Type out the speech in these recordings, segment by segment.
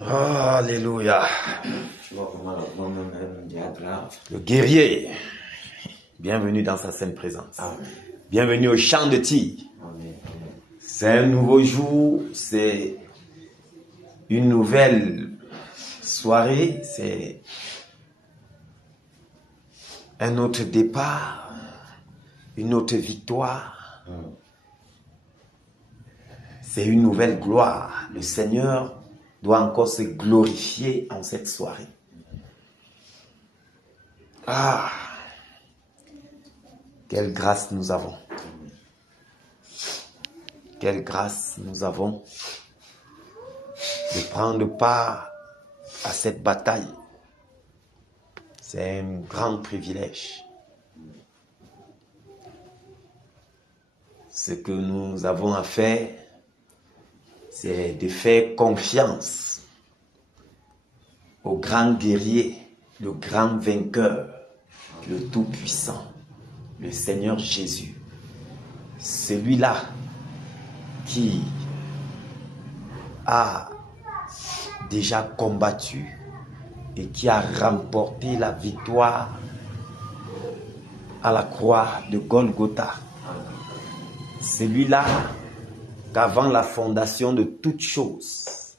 Alléluia. Le guerrier. Bienvenue dans sa sainte présence. Bienvenue au champ de tir. C'est un nouveau jour, c'est une nouvelle soirée, c'est un autre départ, une autre victoire. C'est une nouvelle gloire. Le Seigneur doit encore se glorifier en cette soirée. Ah, quelle grâce nous avons. Quelle grâce nous avons de prendre part à cette bataille. C'est un grand privilège. Ce que nous avons à faire, c'est de faire confiance au grand guerrier, le grand vainqueur, le Tout-Puissant, le Seigneur Jésus. Celui-là qui a déjà combattu et qui a remporté la victoire à la croix de Golgotha. Celui-là qu'avant la fondation de toutes choses,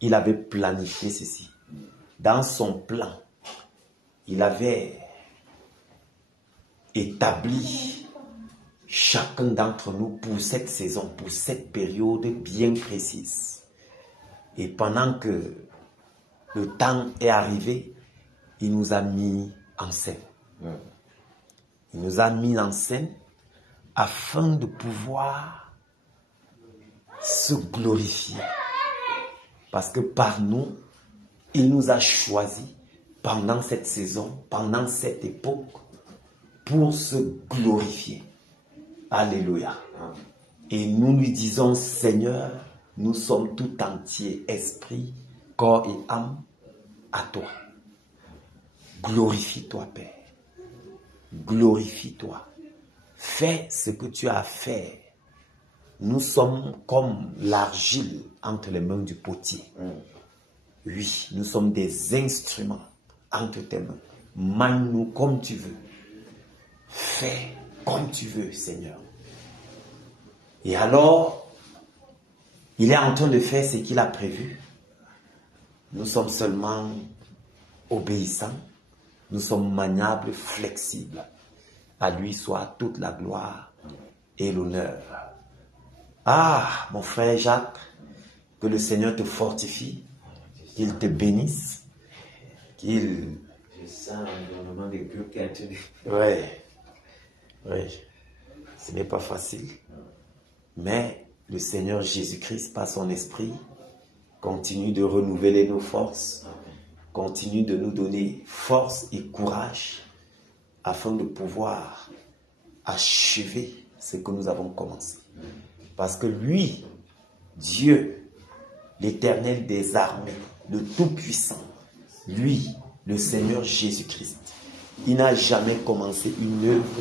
il avait planifié ceci. Dans son plan, il avait établi chacun d'entre nous pour cette saison, pour cette période bien précise. Et pendant que le temps est arrivé, il nous a mis en scène. Il nous a mis en scène afin de pouvoir se glorifier. Parce que par nous, il nous a choisis pendant cette saison, pendant cette époque, pour se glorifier. Alléluia. Et nous lui disons, Seigneur, nous sommes tout entiers, esprit, corps et âme, à toi. Glorifie-toi, Père. Glorifie-toi. Fais ce que tu as à faire. Nous sommes comme l'argile entre les mains du potier. Oui, nous sommes des instruments entre tes mains. Manie-nous comme tu veux. Fais comme tu veux, Seigneur. Et alors, il est en train de faire ce qu'il a prévu. Nous sommes seulement obéissants. Nous sommes maniables, flexibles. À lui soit toute la gloire et l'honneur. Ah, mon frère Jacques, que le Seigneur te fortifie, qu'il te bénisse, qu'il... Je sens l'environnement de Dieu qui a été... Oui, ce n'est pas facile. Mais le Seigneur Jésus-Christ, par son esprit, continue de renouveler nos forces, continue de nous donner force et courage afin de pouvoir achever ce que nous avons commencé. Parce que lui, Dieu, l'Éternel des armées, le Tout-Puissant, lui, le Seigneur Jésus-Christ, il n'a jamais commencé une œuvre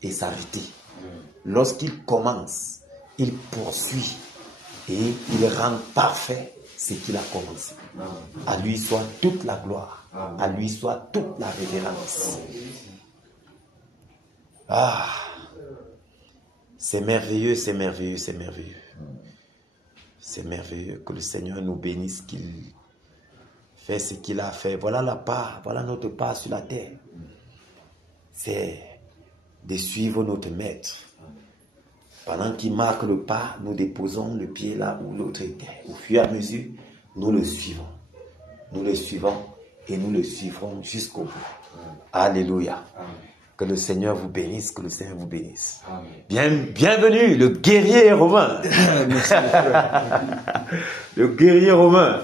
et s'arrêter. Lorsqu'il commence, il poursuit et il rend parfait ce qu'il a commencé. À lui soit toute la gloire, à lui soit toute la révérence. Ah, c'est merveilleux, c'est merveilleux, c'est merveilleux. C'est merveilleux que le Seigneur nous bénisse, qu'il fait ce qu'il a fait. Voilà la part, voilà notre part sur la terre. C'est de suivre notre maître. Pendant qu'il marque le pas, nous déposons le pied là où l'autre était. Au fur et à mesure, nous le suivons. Nous le suivons et nous le suivrons jusqu'au bout. Alléluia. Que le Seigneur vous bénisse, que le Seigneur vous bénisse. Bienvenue, le guerrier romain. Le guerrier romain.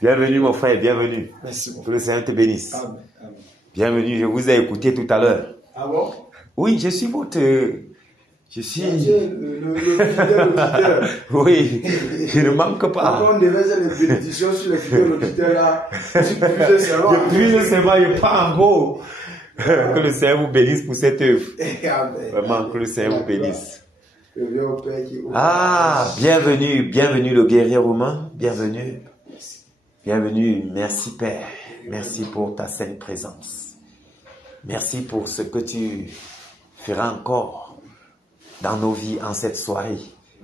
Bienvenue mon frère, bienvenue. Merci beaucoup. Que le Seigneur te bénisse. Amen. Amen. Bienvenue, je vous ai écouté tout à l'heure. Ah bon? Oui, je suis votre... Je suis... Le fidèle auditeur. Oui, je ne manque pas. Quand on devait faire les bénédictions sur les fidèles auditeurs là, je plus seulement, je pas en gros. Que le Seigneur vous bénisse pour cette œuvre. Amen. Vraiment, que le Seigneur vous bénisse. Reviens au Père qui... Ah, bienvenue, bienvenue le guerrier romain, bienvenue. Bienvenue, merci Père, merci pour ta sainte présence. Merci pour ce que tu feras encore dans nos vies en cette soirée.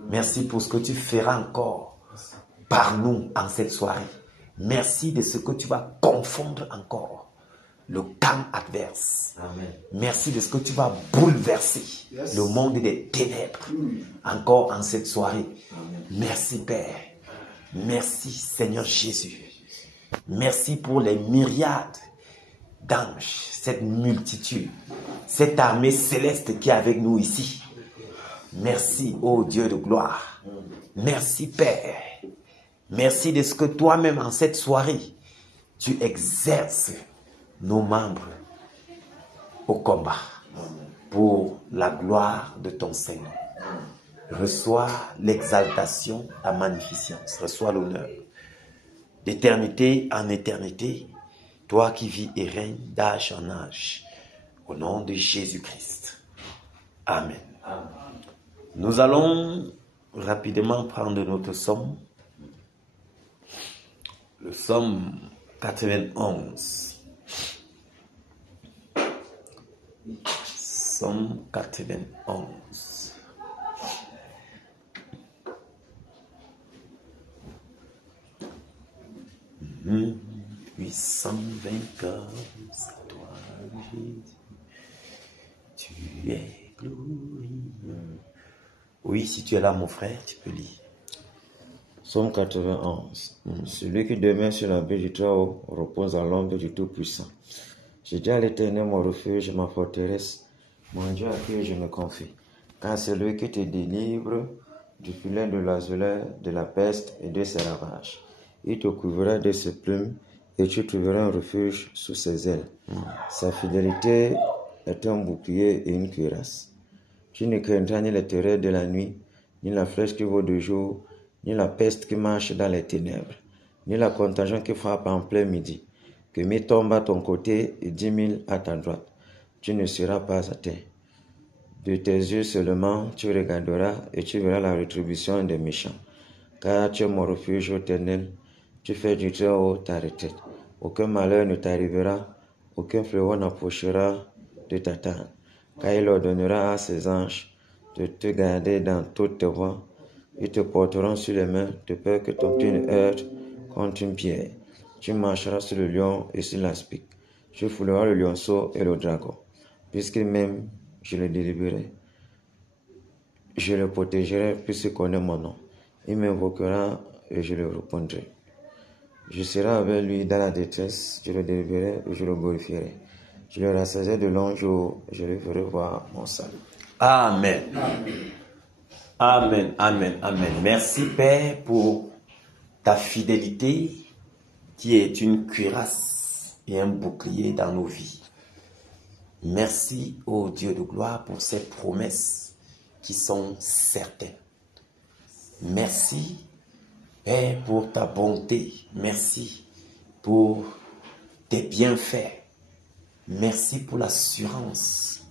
Merci pour ce que tu feras encore par nous en cette soirée. Merci de ce que tu vas confondre encore le camp adverse. Amen. Merci de ce que tu vas bouleverser le monde des ténèbres encore en cette soirée. Merci Père. Merci Seigneur Jésus. Merci pour les myriades d'anges, cette multitude, cette armée céleste qui est avec nous ici. Merci, ô Dieu de gloire. Merci Père. Merci de ce que toi-même en cette soirée, tu exerces nos membres au combat pour la gloire de ton Seigneur. Reçois l'exaltation, la magnificence, reçois l'honneur. D'éternité en éternité, toi qui vis et règnes d'âge en âge, au nom de Jésus-Christ. Amen. Amen. Nous allons rapidement prendre notre somme. Le psaume 91. Psaume 91. Puissant vainqueur, c'est toi, Jésus. Tu es glorieux. Oui, si tu es là, mon frère, tu peux lire. Psaume 91. Celui qui demeure sur l'abri du Très-Haut repose à l'ombre du Tout-Puissant. J'ai dit à l'Éternel mon refuge, ma forteresse, mon Dieu à qui je me confie. Car c'est lui qui te délivre du filet de l'azuleur, de la peste et de ses ravages. Il te couvrira de ses plumes et tu trouveras un refuge sous ses ailes. Sa fidélité est un bouclier et une cuirasse. Tu ne craindras ni les terreurs de la nuit, ni la flèche qui vole de jour, ni la peste qui marche dans les ténèbres, ni la contagion qui frappe en plein midi. Que 1000 tombent à ton côté et 10 000 à ta droite. Tu ne seras pas atteint. De tes yeux seulement, tu regarderas et tu verras la rétribution des méchants. Car tu es mon refuge éternel, tu fais du Très-Haut ta retraite. Aucun malheur ne t'arrivera, aucun fléau n'approchera de ta tente. Car il ordonnera à ses anges de te garder dans toutes tes voies. Ils te porteront sur les mains, de peur que ton pied ne heurte contre une pierre. Tu marcheras sur le lion et sur l'aspic. Tu fouleras le lionceau et le dragon. Puisqu'il m'aime, je le délivrerai. Je le protégerai puisqu'il connaît mon nom. Il m'invoquera et je le répondrai. Je serai avec lui dans la détresse, je le délivrerai et je le glorifierai. Je le rassasirai de longs jours et je lui ferai voir mon salut. Amen. Amen, amen, amen. Merci Père pour ta fidélité qui est une cuirasse et un bouclier dans nos vies. Merci ô Dieu de gloire pour ces promesses qui sont certaines. Merci Père pour ta bonté. Merci pour tes bienfaits. Merci pour l'assurance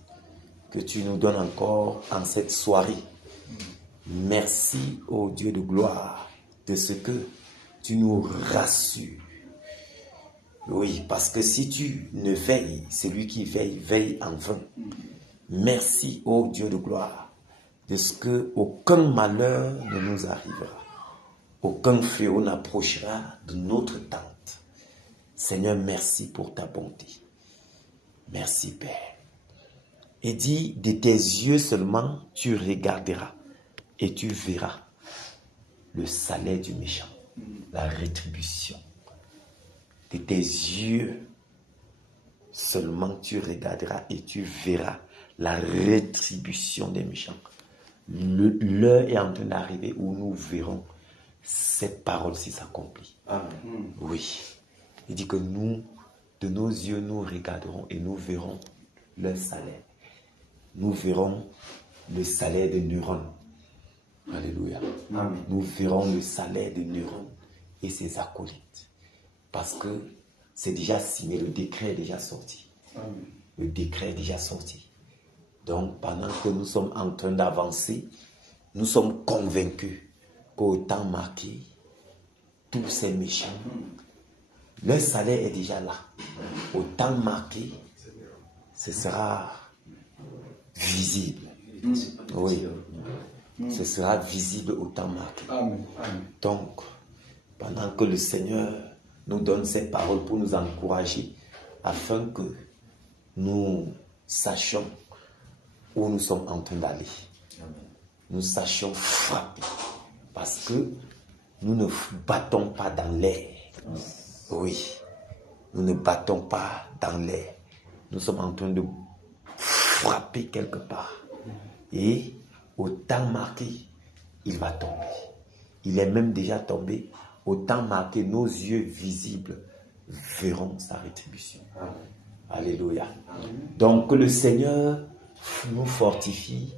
que tu nous donnes encore en cette soirée. Merci ô Dieu de gloire de ce que tu nous rassures. Oui, parce que si tu ne veilles, celui qui veille, veille en vain. Merci ô Dieu de gloire de ce que aucun malheur ne nous arrivera. Aucun fléau n'approchera de notre tente. Seigneur, merci pour ta bonté. Merci Père. Et dis, de tes yeux seulement, tu regarderas et tu verras le salaire du méchant, la rétribution. De tes yeux seulement tu regarderas et tu verras la rétribution des méchants. L'heure est en train d'arriver où nous verrons cette parole-ci s'accomplir. Amen. Oui. Il dit que nous, de nos yeux, nous regarderons et nous verrons leur salaire. Nous verrons le salaire des neurones. Alléluia. Amen. Nous verrons le salaire des neurones et ses acolytes. Parce que c'est déjà signé, le décret est déjà sorti. Amen. Le décret est déjà sorti. Donc, pendant que nous sommes en train d'avancer nous sommes convaincus qu'au temps marqué, tous ces méchants, leur salaire est déjà là. Au temps marqué, ce sera visible. Oui. Ce sera visible au temps marqué. Amen. Amen. Donc, pendant que le Seigneur nous donne ces paroles pour nous encourager, afin que nous sachions où nous sommes en train d'aller. Nous sachions frapper. Parce que nous ne battons pas dans l'air. Oui. Nous ne battons pas dans l'air. Nous sommes en train de frapper quelque part. Et au temps marqué, il va tomber. Il est même déjà tombé. Au temps marqué, nos yeux visibles verront sa rétribution. Amen. Alléluia. Amen. Donc que le Seigneur nous fortifie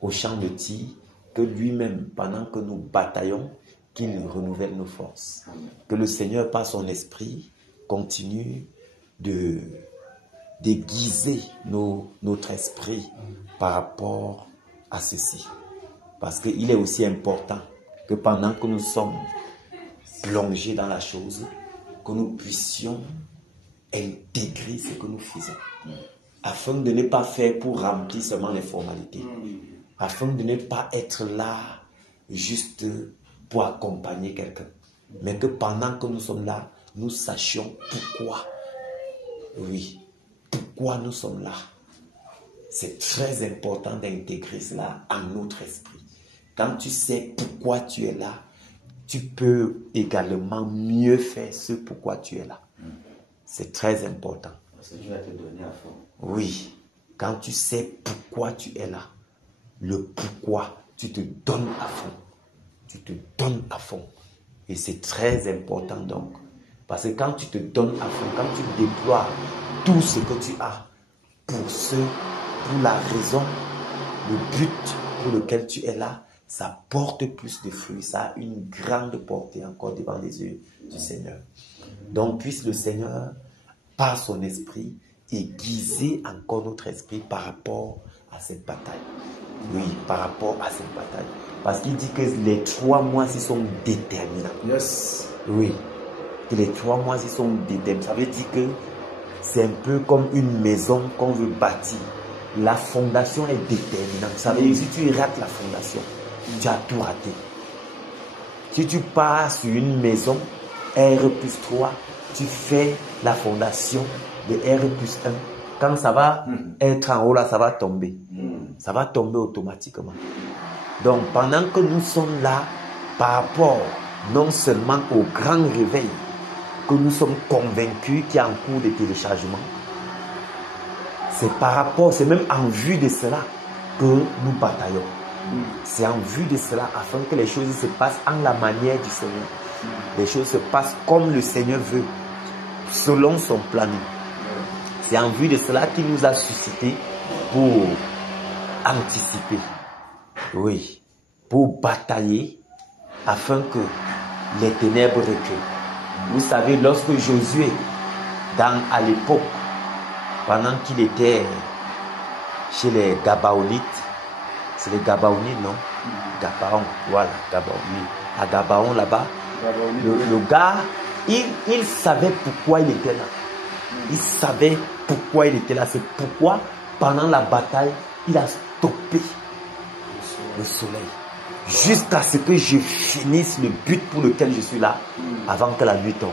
au champ de tir, que lui-même, pendant que nous bataillons, qu'il renouvelle nos forces. Amen. Que le Seigneur, par son esprit, continue de déguiser notre esprit par rapport à ceci. Parce qu'il est aussi important que pendant que nous sommes plongés dans la chose, que nous puissions intégrer ce que nous faisons. Afin de ne pas faire pour remplir seulement les formalités. Afin de ne pas être là juste pour accompagner quelqu'un. Mais que pendant que nous sommes là, nous sachions pourquoi. Oui, pourquoi nous sommes là. C'est très important d'intégrer cela en notre esprit. Quand tu sais pourquoi tu es là, tu peux également mieux faire ce pourquoi tu es là. C'est très important. Parce que Dieu va te donner à fond. Oui, quand tu sais pourquoi tu es là, le pourquoi, tu te donnes à fond. Tu te donnes à fond. Et c'est très important donc. Parce que quand tu te donnes à fond, quand tu déploies tout ce que tu as pour la raison, le but pour lequel tu es là, ça porte plus de fruits. Ça a une grande portée encore devant les yeux du Seigneur. Donc puisse le Seigneur, par son esprit, aiguiser encore notre esprit par rapport à cette bataille. Oui, par rapport à cette bataille. Parce qu'il dit que les 3 mois, ils sont déterminants. Yes. Oui, que les 3 mois, ils sont déterminants. Ça veut dire que c'est un peu comme une maison qu'on veut bâtir. La fondation est déterminante. Ça veut dire que si tu rates la fondation, tu as tout raté. Si tu pars sur une maison, R+3, tu fais la fondation de R+1. Quand ça va être en haut, là, ça va tomber. Ça va tomber automatiquement. Donc, pendant que nous sommes là, par rapport non seulement au grand réveil, que nous sommes convaincus qu'il y a en cours de téléchargement, c'est par rapport, c'est même en vue de cela que nous bataillons. C'est en vue de cela afin que les choses se passent en la manière du Seigneur. Les choses se passent comme le Seigneur veut, selon son planning. C'est en vue de cela qu'il nous a suscité pour anticiper. Oui, pour batailler afin que les ténèbres reculent. Vous savez, lorsque Josué, à l'époque, pendant qu'il était chez les Gabaonites, c'est les Gabaonites, non? Gabaon, voilà, Gabaon. À Gabaon, là-bas, le gars, il savait pourquoi il était là. Il savait pourquoi il était là. C'est pourquoi, pendant la bataille, il a stoppé le soleil. Jusqu'à ce que je finisse le but pour lequel je suis là, avant que la nuit tombe.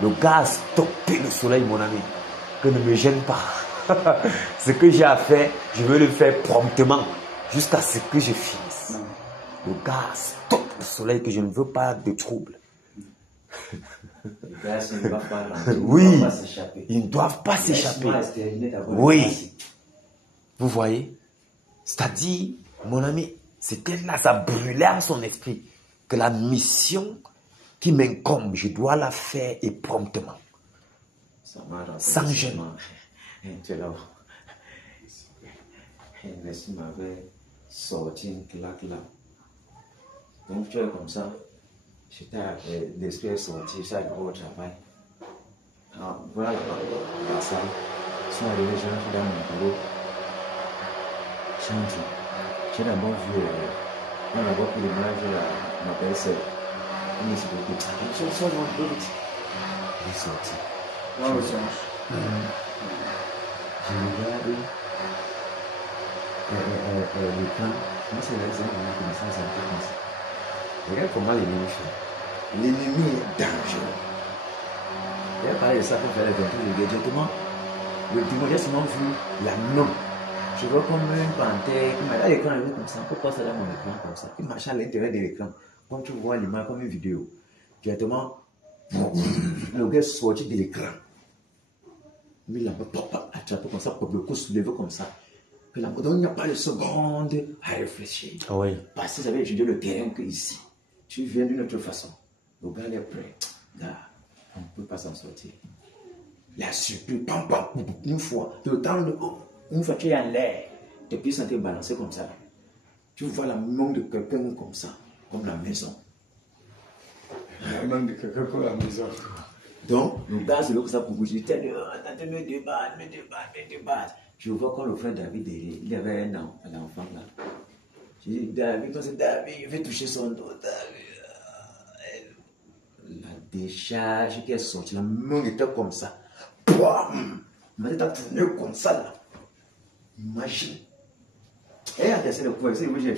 Le gars a stoppé le soleil, mon ami. Que ne me gêne pas. Ce que j'ai à faire, je veux le faire promptement. Jusqu'à ce que je finisse. Le gars stoppe le soleil, que je ne veux pas de trouble. Les gars, ils ne doivent pas rentrer, oui, ils ne doivent pas s'échapper. Ils ne doivent pas s'échapper. Oui. Vous voyez? C'est-à-dire, mon ami, c'était là, ça brûlait en son esprit. Que la mission qui m'incombe, je dois la faire et promptement. Sans gêne. Tu es là. L'esprit m'avait sorti une claque là. Donc tu es comme ça. L'esprit est sorti, j'ai arrivé au travail. Alors, voilà la salle. Je suis arrivé, j'ai rentré dans mon bureau. J'ai d'abord vu On a pris l'image de ma belle-sœur. On me dit beaucoup. Je suis sorti. Ouais, ouais, ça marche. Je regarde l'écran. Moi, c'est là que comme ça, ça me fait comme ça. Regarde comment l'ennemi fait. L'ennemi est dangereux. Il a parlé de ça pour faire les 28 de directement. Le dimanche, j'ai seulement vu la main. Je vois comme une panthère qui m'a l'écran est comme ça. Pourquoi ça dans mon écran comme ça? Il marche à l'intérieur de l'écran. Comme tu vois l'image comme une vidéo. Directement, le gars est sorti de l'écran. Mais la main attrapé comme ça, pour le coup soulevé comme ça. Que la main, il n'y a pas de seconde à réfléchir. Oui. Parce que j'avais étudié le terrain que ici. Tu viens d'une autre façon. Le gars est prêt. Là, on ne peut pas s'en sortir. La surprise, pam, pam, une fois, le temps de. Une fois tu es en l'air, tes pieds sont balancés comme ça. Tu vois la main de quelqu'un comme ça, comme la maison. La main de quelqu'un comme la maison. Donc, le gars, c'est là que ça pour bouger. Me débattre. Je vois quand le frère David, il avait un enfant là. Je dis, David, quand c'est David, il veut toucher son dos. David. La décharge qui est sortie, la main était comme ça. Bam! Ma tête a tourné comme ça là. Imagine. Et à c'est le pouvoir, c'est vous allez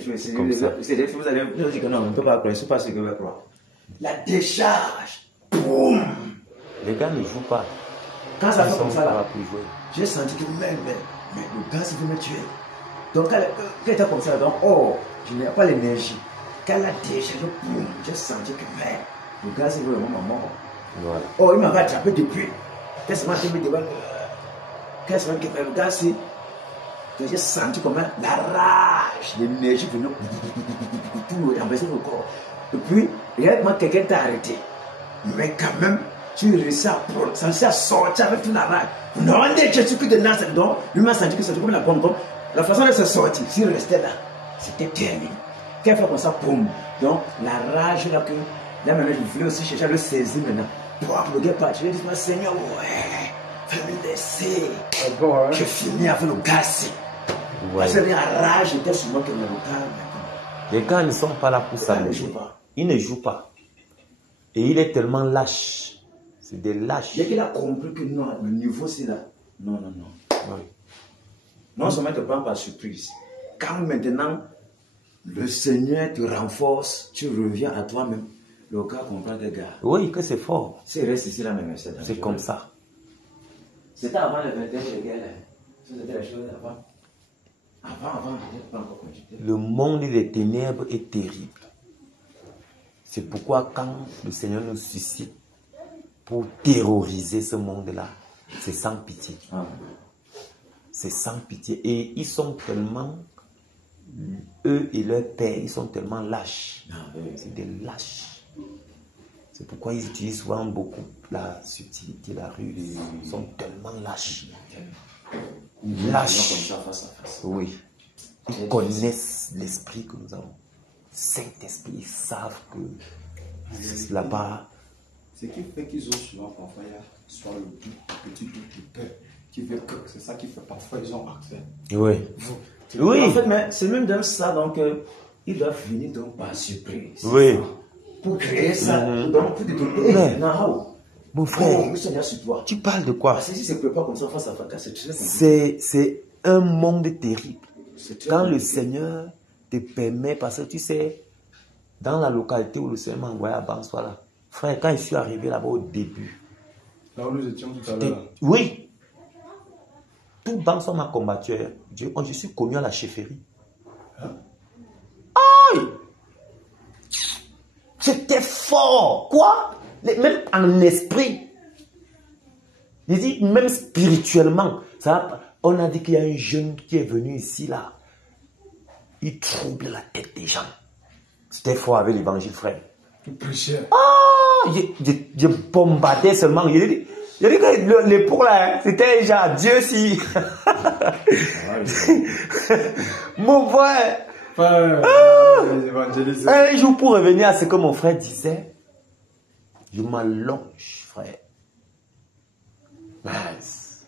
dire que non, on ne peut pas croire, c'est pas ce que je vais croire. La décharge. Boum! Les gars ne jouent pas. Quand ça fait comme ça là, plus jouer. j'ai senti que mais le gars il veut me tuer. Donc quand il était comme ça, donc oh, je n'ai pas l'énergie. Quand la décharge, boum, j'ai senti que mais le gars il veut vraiment mort. Voilà. Oh, il m'avait attrapé depuis. Qu'est-ce que je me demande? Qu'est-ce que le gars c'est? Que j'ai senti comme la rage, l'énergie venait tout envahir le corps. Et puis, réellement, quelqu'un t'a arrêté. Mais quand même, tu réussis à prendre, ça réussit à sortir avec toute la rage. Non, on est Jésus qui te lance dedans. Lui m'a senti que c'était comme la bombe. La façon dont c'est sorti, s'il restait là, c'était terminé. Qu'elle fait comme ça, boum. Donc, la rage là que, là maintenant, je voulais aussi chercher à le saisir maintenant. Pour le gars partir, je dis, Seigneur, ouais, fais-moi laisser. Bon, hein? Je finis avec le gars. Ouais. Parce que la rage était sur moi que le gars. Les gars ne sont pas là pour Les gars ne s'amuser. jouent pas. Ils ne jouent pas. Et il est tellement lâche. C'est des lâches. Dès qu'il a compris que non, le niveau c'est là. Non. Ouais. Non seulement te prend par surprise. Quand maintenant le Seigneur te renforce, tu reviens à toi-même. Le gars comprend que gars. Oui, que c'est fort. C'est reste ici là même. C'est comme ça. C'était avant le 21 de guerre. C'était la chose avant. Avant, je n'ai pas encore connu. Le monde des ténèbres est terrible. C'est pourquoi quand le Seigneur nous suscite pour terroriser ce monde-là, c'est sans pitié. C'est sans pitié. Et ils sont tellement, eux et leur père, ils sont tellement lâches. C'est des lâches. C'est pourquoi ils utilisent souvent beaucoup la subtilité, la ruse. Ils sont tellement lâches. Lâches. Comme ça, face à face. Oui. Ils connaissent l'esprit que nous avons. Saint-Esprit, ils savent que là-bas. Ce qui fait qu'ils ont souvent parfois, il y a soit le doute, le petit doute, le peur, qui fait que c'est ça qui fait parfois ils ont accès. Oui. Oui. En fait, mais c'est même dans ça, donc, il doit finir donc par surprise. Oui. Pour créer ça, donc pour te donner. Mais, Non, mon frère, le Seigneur sur toi. tu parles de quoi? Parce que si c'est pas comme ça face à face, c'est très compliqué. C'est un monde terrible. C'est très Quand le compliqué. Seigneur te permet, parce que tu sais, dans la localité où le Seigneur m'a envoyé à Bansoa, là, frère, quand je suis arrivé là-bas au début, Là où nous étions tout à l'heure. oui, tout Bansoa m'a combattu. Je suis connu à la chefferie. Aïe! C'était fort. Quoi? Même en esprit. Je dis, même spirituellement. Ça, on a dit qu'il y a un jeune qui est venu ici, là. Il trouble la tête des gens. C'était fort avec l'évangile, frère. Il prêchait. Ah! Je bombardais seulement. Je dis que les pour là, c'était genre Dieu si. Mon frère. Un jour, pour revenir à ce que mon frère disait, je m'allonge, frère. Mince.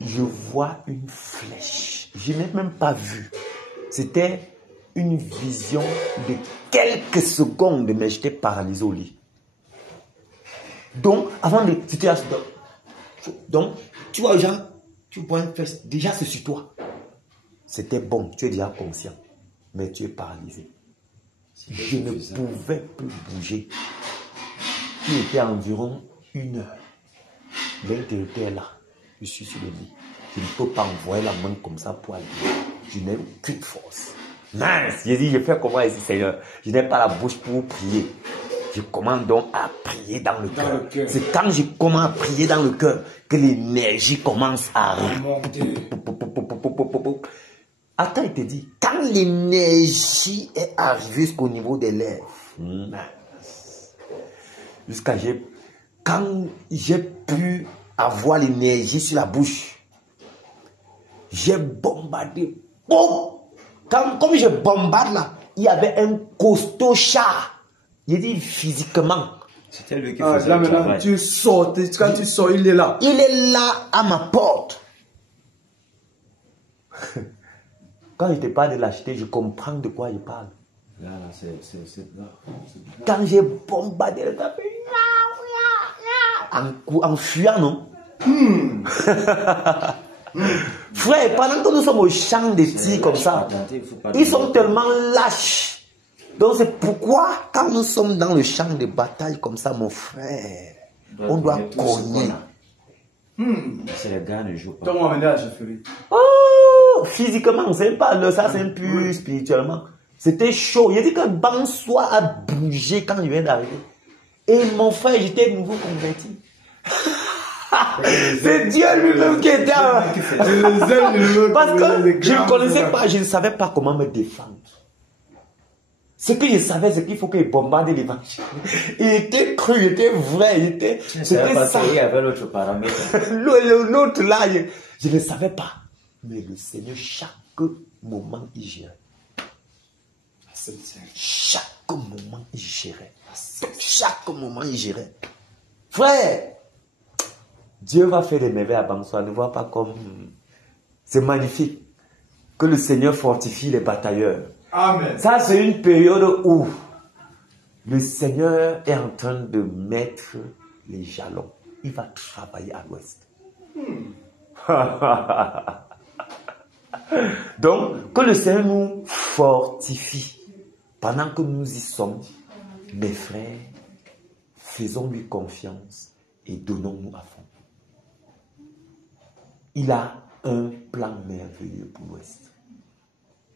Je vois une flèche. Je n'ai même pas vu. C'était une vision de quelques secondes, mais j'étais paralysé au lit. Donc, avant de... Donc, tu vois, genre, tu vois une fesse, déjà c'est sur toi. C'était bon, tu es déjà conscient, mais tu es paralysé. Je ne pouvais plus bouger. Il était environ 1 heure. L'intérieur est là. Je suis sur le lit. Je ne peux pas envoyer la main comme ça pour aller. Je n'ai aucune force. Mince, j'ai dit, je fais comment ici, Seigneur? Je n'ai pas la bouche pour prier. Je commence donc à prier dans le cœur. C'est quand je commence à prier dans le cœur que l'énergie commence à remonter. Attends, il te dit, quand l'énergie est arrivée jusqu'au niveau des lèvres, quand j'ai pu avoir l'énergie sur la bouche, j'ai bombardé. Boum! Comme je bombarde là, il y avait un costaud chat. Il dit physiquement. C'était lui qui faisait là le maintenant, travail. tu sors, quand tu sors, il est là. Il est là à ma porte. Quand je te parle de l'acheter, je comprends de quoi je parle. Là, c'est là. Quand j'ai bombardé le café, en fuyant, non? Frère, pendant que nous sommes au champ des tigres comme ça, ils sont tellement lâches. Donc c'est pourquoi, quand nous sommes dans le champ de bataille comme ça, mon frère, on doit cogner. C'est les gars ne jouent pas. Toi, on va venir à Jeffrey. Oh, physiquement, c'est pas le ça, c'est un peu spirituellement. C'était chaud. Il a dit que Bansoir a bougé quand il vient d'arriver. Et mon frère, j'étais nouveau converti. C'est Dieu lui-même qui était. Parce que je ne connaissais pas, je ne savais pas comment me défendre. Ce que je savais, c'est qu'il faut qu'il bombarde l'évangile. Il était cru, il était vrai, il était. C'était ça. Il y avait l'autre paramètre. L'autre là, je ne savais pas. Mais le Seigneur, chaque moment, il gérait. Chaque moment, il gérait. Chaque moment, il gérait. Frère, Dieu va faire des merveilles à Bansoir. Ne vois pas comme... C'est magnifique. Que le Seigneur fortifie les batailleurs. Amen. Ça, c'est une période où le Seigneur est en train de mettre les jalons. Il va travailler à l'ouest. Donc, que le Seigneur nous fortifie. Pendant que nous y sommes, mes frères, faisons-lui confiance et donnons-nous à fond. Il a un plan merveilleux pour l'Ouest.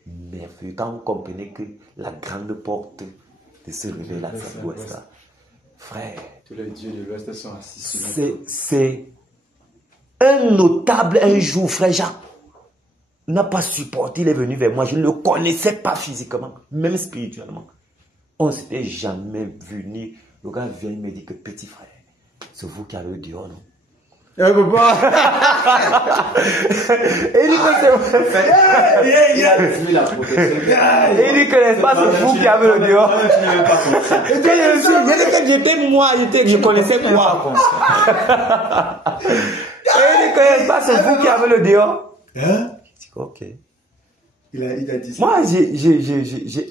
Merveilleux. Quand vous comprenez que la grande porte de ce réveil là, c'est l'Ouest là. Frère, tous les dieux de l'Ouest sont assis sur c'est un notable un jour, frère Jacques n'a pas supporté, il est venu vers moi, je ne le connaissais pas physiquement, même spirituellement. On ne s'était jamais vu, ni le gars vient, il me dit que petit frère, c'est vous qui avez le dehors, non? Et il dit que c'est il dit que n'est-ce pas c'est vous qui avez le dehors. J'étais moi, je connaissais moi. Et il dit que n'est-ce pas c'est vous qui avez le dehors. Hein? Ok. Il a dit ça.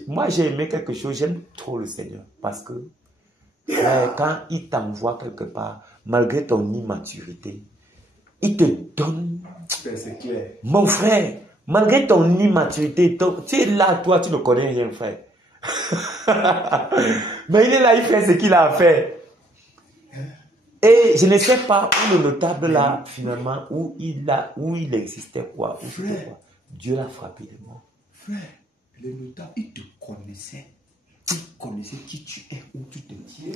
Moi, j'ai aimé quelque chose. J'aime trop le Seigneur. Parce que quand il t'envoie quelque part, malgré ton immaturité, il te donne. C'est clair. Mon frère, malgré ton immaturité, tu es là, toi, tu ne connais rien, frère. Mais il est là, il fait ce qu'il a à faire. Et je ne sais pas où le notable là, finalement, où il existait quoi. Frère, Dieu l'a frappé de mort. Frère, le notable, il te connaissait. Il connaissait qui tu es, où tu te tiens.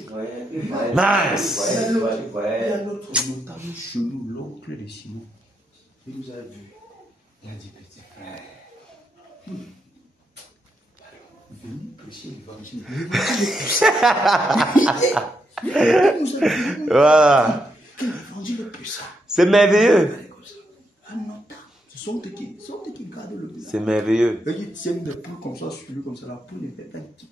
Mince! Il y a notre notable chelou, l'oncle de Simon. Il nous a vus. Il a dit, petit frère, venez prêcher l'évangile. Voilà. C'est merveilleux. Ce sont eux qui gardent le plat. C'est merveilleux. Et ils tiennent des poules comme ça sur lui, comme ça. La poule est un tic.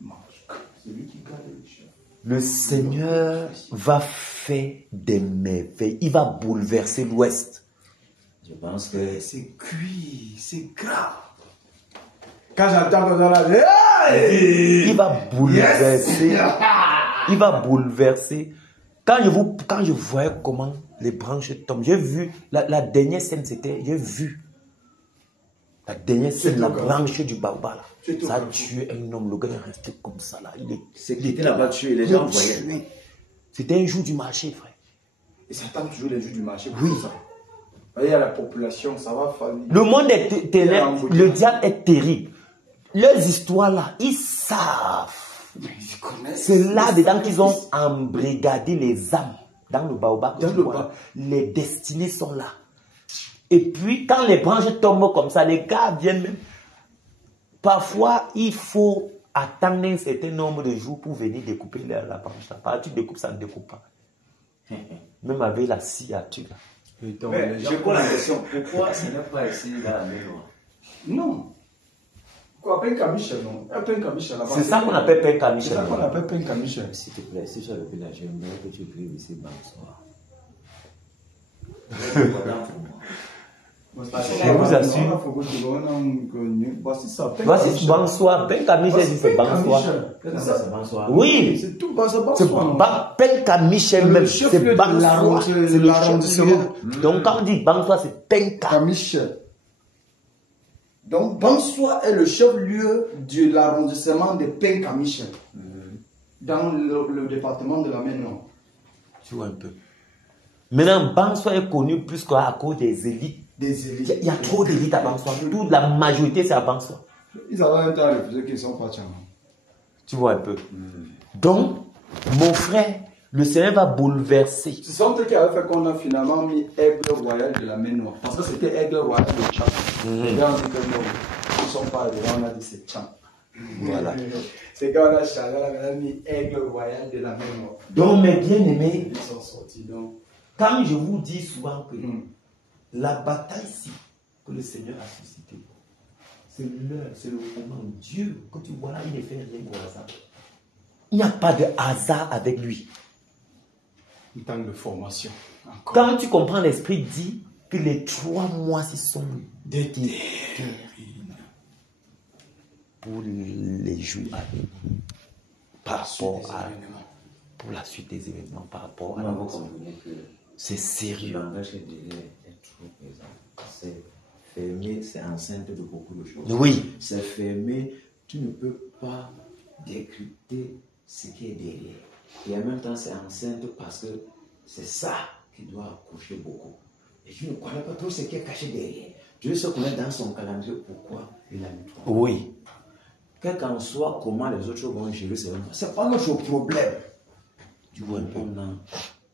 Mange. C'est lui qui garde le chat. Le Seigneur va faire des merveilles. Il va bouleverser l'Ouest. Je pense que c'est cuit, c'est gras. Quand j'entends comme ça, là, hey! Il va bouleverser. Yes! Il va bouleverser. Quand je voyais comment les branches tombent, j'ai vu, la dernière scène, c'était, j'ai vu. La dernière scène, la branche du baobab, là. Ça a tué un homme. Le gars est resté comme ça, là. C'est qui était là-bas tué, les gens voyaient. C'était un jour du marché, frère. Et ça attend toujours les jours du marché. Oui. Ça. Il y a la population, ça va falloir. Le monde est ténèbre, le diable est terrible. Leurs histoires là, ils savent. C'est là-dedans qu'ils ont embrigadé les âmes dans le baobab. Les destinées sont là. Et puis, quand les branches tombent comme ça, les gars viennent même. Parfois, il faut attendre un certain nombre de jours pour venir découper la branche. Là. Tu découpes, ça ne découpe pas. Même avec la sciature. Mais je pose la question, pourquoi ce n'est pas ici dans la maison? Non. Quoi, Penka-Michel, non? Penka-Michel là-bas. C'est ça qu'on appelle Penka-Michel. C'est ça qu'on appelle Penka-Michel. S'il te plaît, si tu as le village, j'aimerais que tu écrives ici bonsoir. Je vous assure. Voici bonsoir. Penka-Michel, c'est bonsoir. Oui. C'est tout, c'est Penka-Michel même. C'est bonsoir. C'est l'arrondissement. Donc quand on dit bonsoir, c'est Penka-Michel. Donc Bonsoir est le chef-lieu de l'arrondissement de Penka-Michel. Dans le département de la Maine-Nord. Tu vois un peu. Maintenant, Bonsoir est connu plus qu'à cause des élites. Il y a trop d'élites à Bonsoir. Toute la majorité, c'est à Bonsoir. Ils avaient un temps de refuser qu'ils sont pas tiens. Tu vois un peu. Donc, mon frère, le Seigneur va bouleverser. Ce sont eux qui avaient fait qu'on a finalement mis Aigle Royal de la Maine-Nord. Parce que c'était Aigle Royal de Tchad. Les gars ont dit que non, ils ne sont pas arrivés, on a dit c'est Tchad. Voilà. C'est quand on a changé, on a mis Aigle Royal de la Maine-Nord. Donc, mes bien-aimés, Ils sont sortis donc. quand je vous dis souvent que la bataille-ci que le Seigneur a suscitée, c'est l'heure, c'est le moment. Dieu, quand tu vois là, il ne fait rien au hasard. Il n'y a pas de hasard avec lui. En temps de formation. Encore. Quand tu comprends, l'Esprit dit que les 3 mois, ce sont des terribles pour les jours à venir. Par rapport à... Pour la suite des événements, par rapport à... C'est sérieux. Le langage est trop présent. C'est fermé, c'est enceinte de beaucoup de choses. Oui. C'est fermé, tu ne peux pas décrypter ce qui est derrière. Et en même temps, c'est enceinte parce que c'est ça qui doit accoucher beaucoup. Et tu ne connais pas tout ce qui est caché derrière. Dieu se connaît dans son calendrier pourquoi il a mis 3 mois. Oui. Quel qu'en soit comment les autres vont gérer, c'est pas notre problème. Tu vois un peu. On a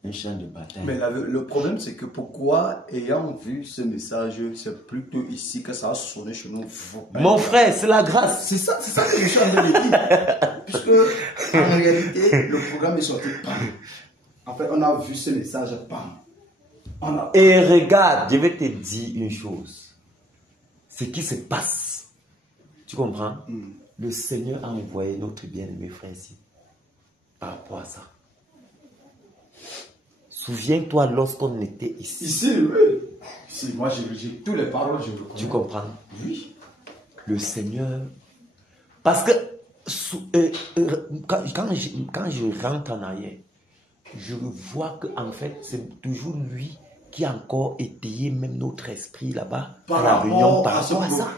un champ de bataille. Mais le problème, c'est que pourquoi, ayant vu ce message, c'est plutôt ici que ça a sonné chez nous. Mon frère, c'est la grâce. C'est ça que je suis en train de dire. Puisque, en réalité, le programme est sorti, bam. En fait, on a vu ce message, bam. Et regarde, je vais te dire une chose. Ce qui se passe, tu comprends? Le Seigneur a envoyé notre bien-aimé frère ici. Par rapport à ça. Souviens-toi lorsqu'on était ici. Ici, oui. Ici, moi, j'ai toutes les paroles, je le connais. Tu comprends? Oui. Le Seigneur... Parce que quand je rentre en arrière, je vois qu'en fait, c'est toujours lui qui a encore étayé même notre esprit là-bas à la réunion par rapport à ça.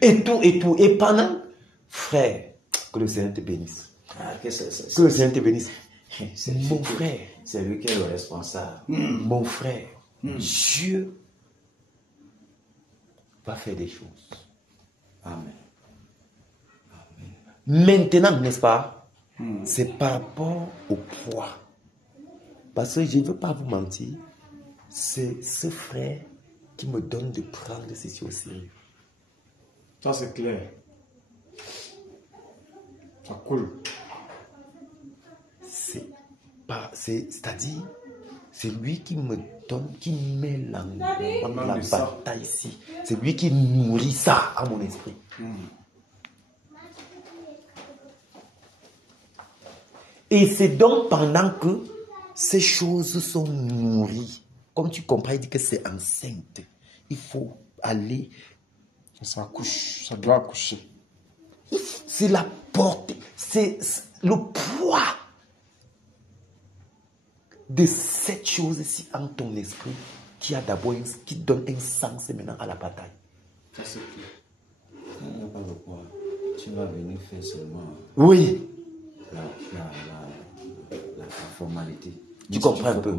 Et tout. Et pendant, frère, que le Seigneur te bénisse. Que le Seigneur te bénisse. Mon frère. C'est lui qui est le responsable. Mon frère, Dieu va faire des choses. Amen. Maintenant, n'est-ce pas? C'est par rapport au poids. Parce que je ne veux pas vous mentir, c'est ce frère qui me donne de prendre ceci au sérieux. Ça, c'est clair. Ça coule. C'est-à-dire, c'est lui qui me donne, qui met la bataille ici. C'est lui qui nourrit ça à mon esprit. Et c'est donc pendant que ces choses sont nourries, comme tu comprends, il dit que c'est enceinte. il faut aller. Ça accouche, ça doit accoucher. C'est la portée, c'est le poids de cette chose-ci en ton esprit qui a d'abord, qui donne un sens maintenant à la bataille. Ça c'est clair. Quand il n'y a pas le poids, tu vas venir faire seulement Oui. la formalité. Tu comprends un peu.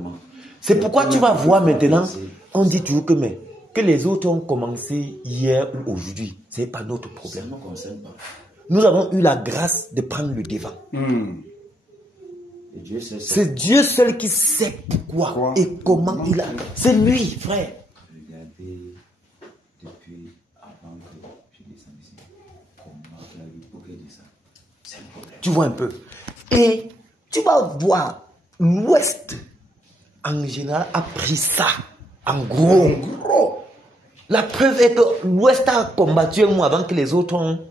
C'est pourquoi tu vas voir maintenant, on dit toujours que les autres ont commencé hier ou aujourd'hui. Ce n'est pas notre problème. Ça ne me concerne pas. Nous avons eu la grâce de prendre le devant. Et Dieu sait ça. C'est Dieu seul qui sait pourquoi et comment il a. C'est lui, frère. Regardez depuis avant que je descende ici. Comment la vie pour qu'elle descende. C'est le problème. Tu vois un peu. Et tu vas voir, l'Ouest, en général, a pris ça. En gros. La preuve est que l'Ouest a combattu un mois avant que les autres ont...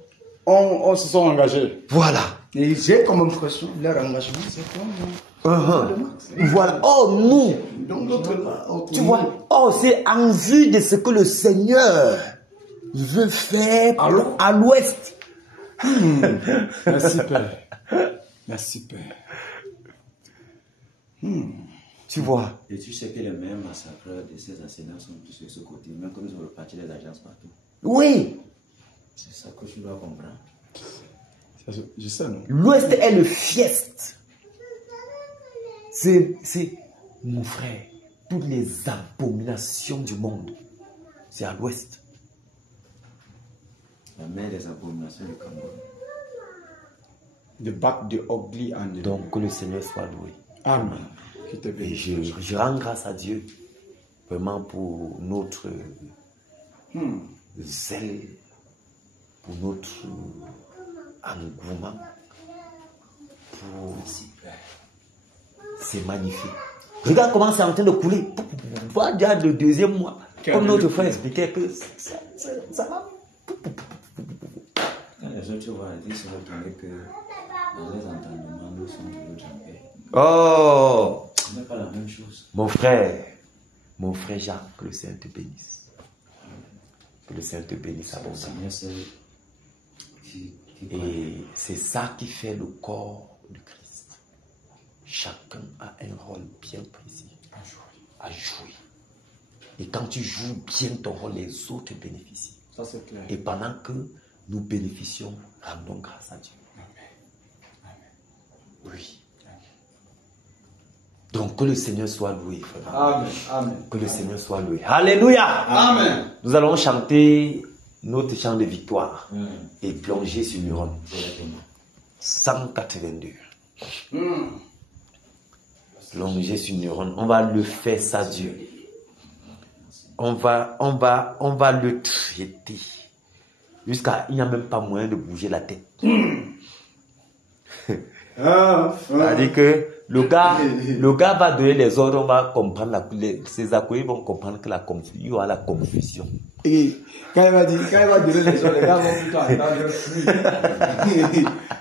On se sont engagés. Voilà. Et j'ai comme impression, leur engagement, c'est comme... Voilà. Oh, nous. Donc l'autre là, Tu vois, oh, c'est en vue de ce que le Seigneur veut faire à l'Ouest. Merci Père. Merci Père. Tu vois. Et tu sais que les mêmes massacreurs de ces assaillants sont tous de ce côté, même comme ils ont reparti les agences partout. Oui. C'est ça que tu dois comprendre. Je sais, non? L'Ouest est le fiest. C'est, mon frère, toutes les abominations du monde, c'est à l'Ouest. La mère des abominations du Cameroun. The back, the ugly and the... Donc, que le Seigneur soit loué. Amen. Et je rends grâce à Dieu vraiment pour notre zèle, pour notre engouement. C'est magnifique. Regarde comment c'est en train de couler. Voilà déjà le deuxième mois. Comme notre frère expliquait que ça va. Quand les autres voient, ils se retrouvent que dans les entendements, nous sommes toujours en paix. Oh! Ce n'est pas la même chose. Mon frère Jacques, que le Seigneur te bénisse. Que le Seigneur te bénisse abondamment. Et c'est ça qui fait le corps du Christ. Chacun a un rôle bien précis à jouer. Et quand tu joues bien ton rôle, les autres bénéficient. Ça c'est clair. Et pendant que nous bénéficions, rendons grâce à Dieu. Amen. Oui. Donc que le Seigneur soit loué, frère. Amen. Amen. Que le Seigneur soit loué. Alléluia. Amen. Nous allons chanter notre chant de victoire et plonger sur Muron. 182. Plonger sur Muron. On va le faire ça Dieu. On va le traiter. Jusqu'à il n'y a même pas moyen de bouger la tête. C'est-à-dire que le gars va donner les ordres, on va comprendre, ses acolytes vont comprendre que il y aura la confusion. Et quand il va donner les ordres, les gars vont plutôt attendre.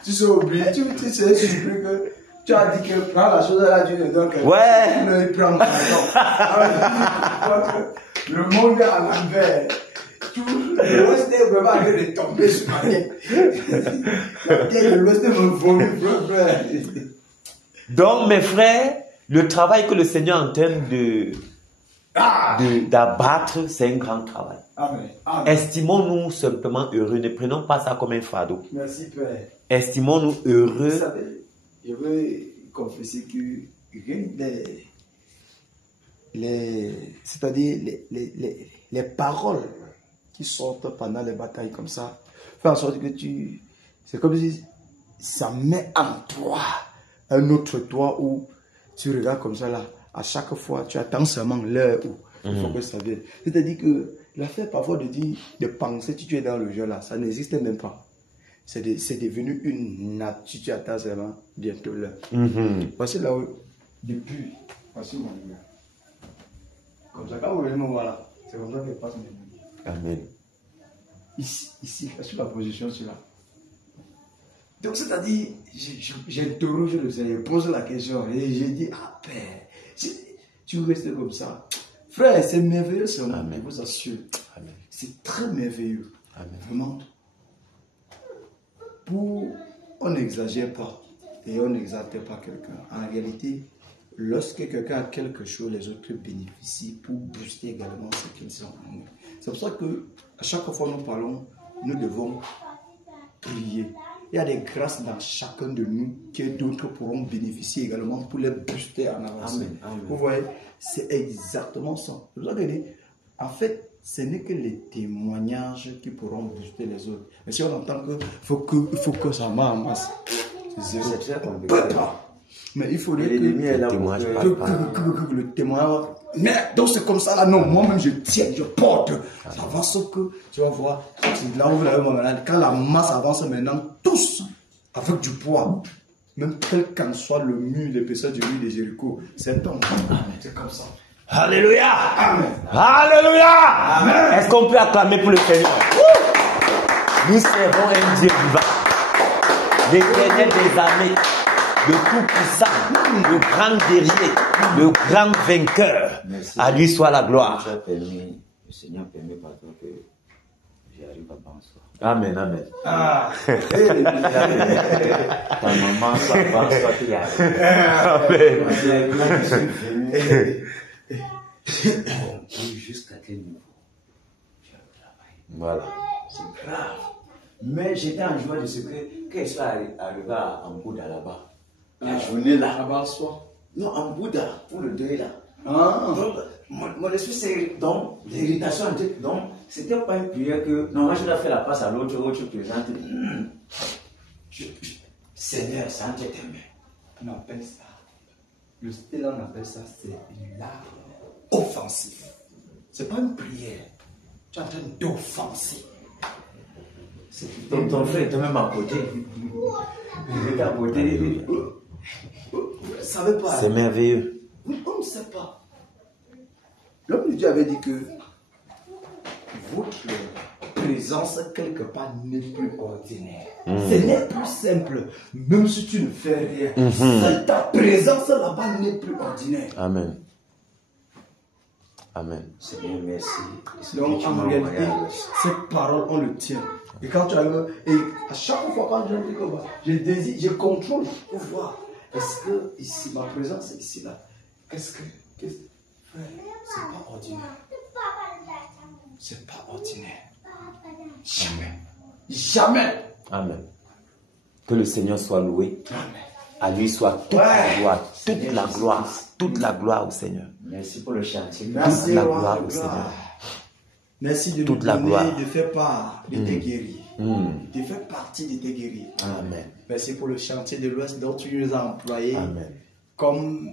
Tu sais oublié, tu sais surpris que tu as dit que prends la chose là, tu le donnes. Ouais. Il prend le monde est à l'envers. Le West est vraiment en train de tomber sur ma tête. Le West me vomit, frère. Donc, mes frères, le travail que le Seigneur est en train d'abattre, c'est un grand travail. Amen. Amen. Estimons-nous simplement heureux. Ne prenons pas ça comme un fardeau. Merci, Père. Estimons-nous heureux. Vous savez, je veux confesser que c'est-à-dire les paroles qui sortent pendant les batailles comme ça, fait en sorte que c'est comme si ça met en toi un autre toi où tu regardes comme ça là, à chaque fois tu attends seulement l'heure où il faut que ça vienne. C'est-à-dire que l'affaire parfois de penser que tu es dans le jeu là, ça n'existe même pas. C'est devenu une nature, tu attends seulement bientôt l'heure. Voici là où, depuis, voici mon numéro. Comme ça, quand vous venez me voir là, c'est comme ça que passe mes numéros. Amen. Ici, sur la position, c'est là. Donc, c'est-à-dire, j'interroge le Seigneur, je pose la question et je dis, ah Père, si tu restes comme ça, Frère, c'est merveilleux, c'est un Amen. je vous assure. Amen. C'est très merveilleux. Amen. Vraiment. On n'exagère pas et on n'exalte pas quelqu'un. En réalité, lorsque quelqu'un a quelque chose, les autres bénéficient pour booster également ce qu'ils ont. C'est pour ça que à chaque fois que nous parlons, nous devons prier. Il y a des grâces dans chacun de nous que d'autres pourront bénéficier également pour les booster en avance. Amen, amen. Vous voyez, c'est exactement ça. C'est pour ça que je dis, en fait, ce n'est que les témoignages qui pourront booster les autres. Mais si on entend qu'il faut que ça marche en masse, c'est zéro. C'est très On compliqué. peut pas. Mais il faudrait que L'ennemi est là pour témoignage que- pas. le témoignage. Mais donc c'est comme ça là, non, moi-même je tiens, je porte. Ça avance que tu vas voir. C'est là où vous l'avez maintenant. Quand la masse avance maintenant, tous avec du poids, même quel qu'en soit le mur, l'épaisseur du mur de Jéricho, c'est un c'est comme ça. Alléluia. Amen. Alléluia. Est-ce qu'on peut acclamer pour le Seigneur? Nous servons un Dieu vivant, l'Éternel des armées, le tout-puissant, le grand guerrier, le grand vainqueur. Merci. À lui soit la gloire. Tu as permis, le Seigneur permet par toi que j'arrive à penser. Amen, amen. Ah. Ta maman, ça pense toi qui arrive. Amen. Jusqu'à quel niveau? J'ai le travail. Voilà. C'est grave. Mais j'étais en joie de ce que, quand je suis arrivé en Bouddha là-bas, la journée là, Là-bas, soit. non, en Bouddha, pour le deuil là. Ah. Donc, mon esprit, c'est donc l'irritation. Donc, c'était pas une prière que, non, moi je dois faire la passe à l'autre présente. Seigneur, c'est entre tes mains. On appelle ça, le style on appelle ça, c'est l'art offensif. C'est pas une prière. Tu es en train d'offenser. Ton frère était même à côté. Il était à côté. Vous ne savez pas. C'est merveilleux. On ne sait pas. L'homme de Dieu avait dit que votre présence quelque part n'est plus ordinaire. Ce n'est plus simple. Même si tu ne fais rien, seule ta présence là-bas n'est plus ordinaire. Amen. Amen. Seigneur, merci. Donc en réalité, cette parole, on le tient. Et quand tu arrives, et à chaque fois quand je dis que je désire, je contrôle pour voir. Est-ce que ici, ma présence est ici là? Frère, c'est pas ordinaire. C'est pas ordinaire. Jamais. Jamais. Amen. Que le Seigneur soit loué. Amen. À lui soit toute la gloire, toute la gloire au Seigneur. Merci pour le chantier. Merci, Toute la roi, gloire au gloire. Seigneur. Merci de Toute nous la donner, gloire. de faire part de tes guéris. Mm. De faire partie de tes guéris. Amen. Merci pour le chantier de l'Ouest dont tu nous as employés Amen. comme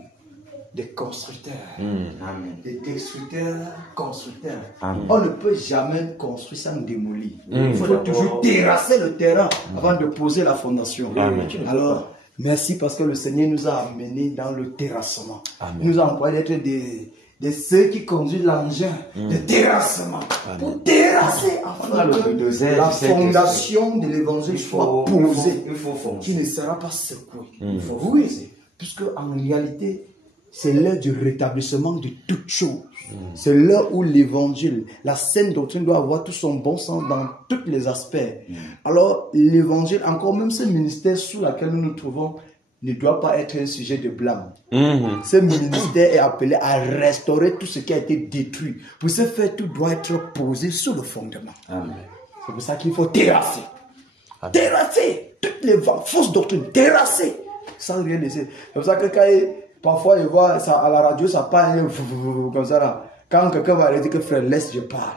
des constructeurs. Amen. Des destructeurs, constructeurs. Amen. On ne peut jamais construire sans démolir. Mm. Il faut toujours terrasser le terrain avant de poser la fondation. Amen. Alors, merci parce que le Seigneur nous a amenés dans le terrassement. Amen. Il nous a employé d'être de ceux qui conduisent l'engin de terrassement. Pour terrasser afin le que bulldozer, la tu sais que fondation de l'évangile soit posée. Il faut foncer. Qui ne sera pas secoué. Il faut oui, puisque en réalité, c'est l'heure du rétablissement de toutes choses. C'est l'heure où l'évangile, la saine doctrine doit avoir tout son bon sens dans tous les aspects. Alors, l'évangile, encore même ce ministère sous lequel nous nous trouvons, ne doit pas être un sujet de blâme. Ce ministère est appelé à restaurer tout ce qui a été détruit. Pour ce faire, tout doit être posé sur le fondement. Amen. C'est pour ça qu'il faut terrasser. Amen. Terrasser toutes les fausses doctrines. Terrasser. Sans rien laisser. C'est pour ça que parfois, je vois ça, à la radio, ça parle comme ça là. Quand quelqu'un va dire que frère, laisse, je parle.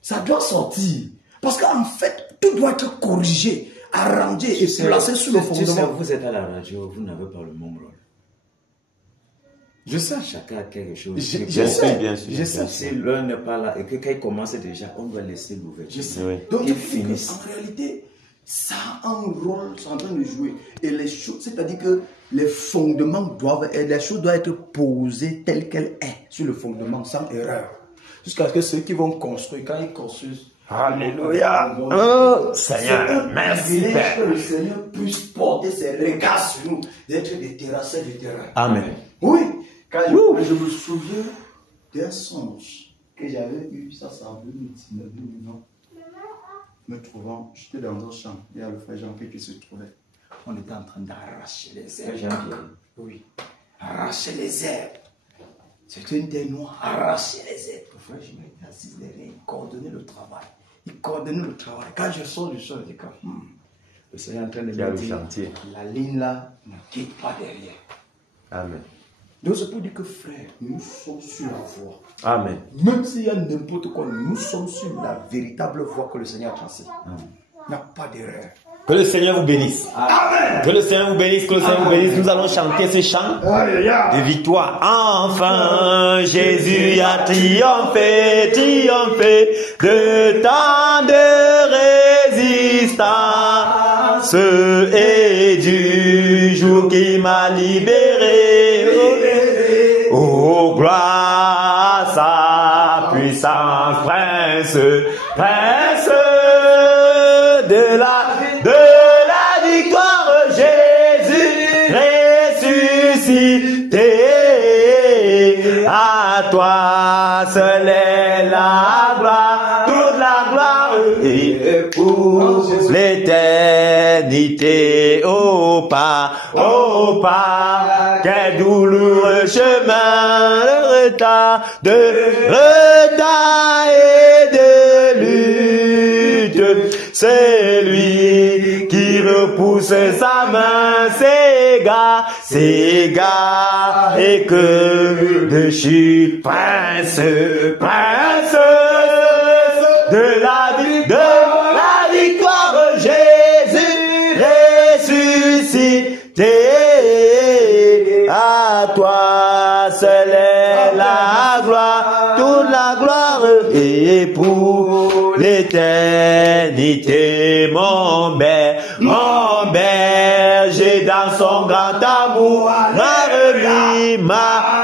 Ça doit sortir. Parce qu'en fait, tout doit être corrigé, arrangé et placé sur le fondement. Vous êtes à la radio, vous n'avez pas le même rôle. Je sais. Chacun a quelque chose. Je sais. bien sûr. Je sais. Si l'un n'est pas là et que quand il commence déjà, on doit laisser l'ouverture. Je sais. Oui. Donc, Qu'ils il faut finissent. en réalité, ça a un rôle, c'est en train de jouer. Et les choses, c'est-à-dire que les fondements doivent être, les choses doivent être posées telles qu'elles sont, sur le fondement, sans erreur. Jusqu'à ce que ceux qui vont construire, quand ils construisent, Alléluia. Oh, Seigneur, c'est un merci, privilège Père. que le Seigneur puisse porter ses regards sur nous, d'être des terrasseurs du terrain. Amen. Oui, quand je me souviens, d'un songe que j'avais eu, ça c'est en 2019, 2020. Me trouvant, j'étais dans un champ, il y a le frère Jean-Pierre qui se trouvait. On était en train d'arracher les herbes. Oui, arracher les herbes. C'était une terre noire, arracher les herbes. Le frère, je m'étais assis derrière, il coordonnait le travail. Quand je sors du sol, je dis comme, le Seigneur est en train de me dire, la ligne là ne quitte pas derrière. Amen. Donc c'est pour dire que frère, nous sommes sur la voie. Amen. Même s'il y a n'importe quoi, nous sommes sur la véritable voie que le Seigneur a tracée. Il n'y a pas d'erreur. Que le Seigneur vous bénisse. Amen. Que le Seigneur vous bénisse, que le Seigneur vous bénisse. Nous allons chanter ce chant de victoire. Enfin, Jésus a triomphé, triomphé de tant de résistance et du jour qui m'a libéré. Oh, gloire à sa puissance, prince, prince de la victoire, Jésus ressuscité. À toi seul est la gloire, toute la gloire et pour l'éternité. Oh pas, quel douloureux chemin, le retard et de lutte. C'est lui qui repousse sa main, s'égare, et que de chute, prince de la victoire, Jésus ressuscité. À toi seul est la gloire, toute la gloire et pour l'éternité. Mon berger dans son grand amour m'a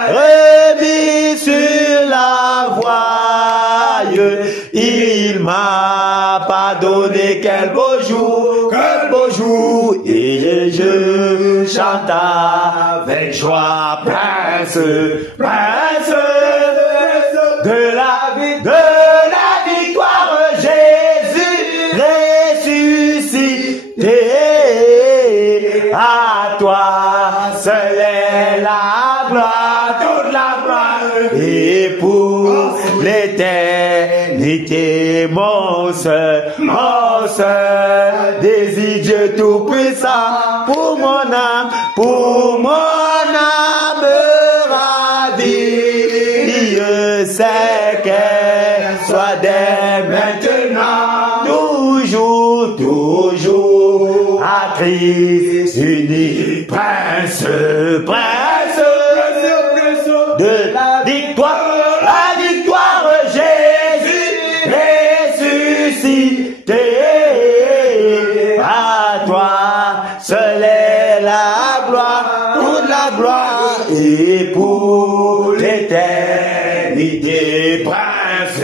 remis sur la voie. Il m'a pardonné, quel beau jour, et je chante avec joie, prince de la victoire, Jésus ressuscité. À toi seul est la gloire, toute la gloire, et pour l'éternité. Mon seul désir, Dieu tout-puissant, pour mon âme ravie. Je sais qu'elle soit dès maintenant, toujours à Christ uni, prince de la victoire, Jésus ressuscité. À toi seul est la gloire, toute la gloire et pour l'éternité, prince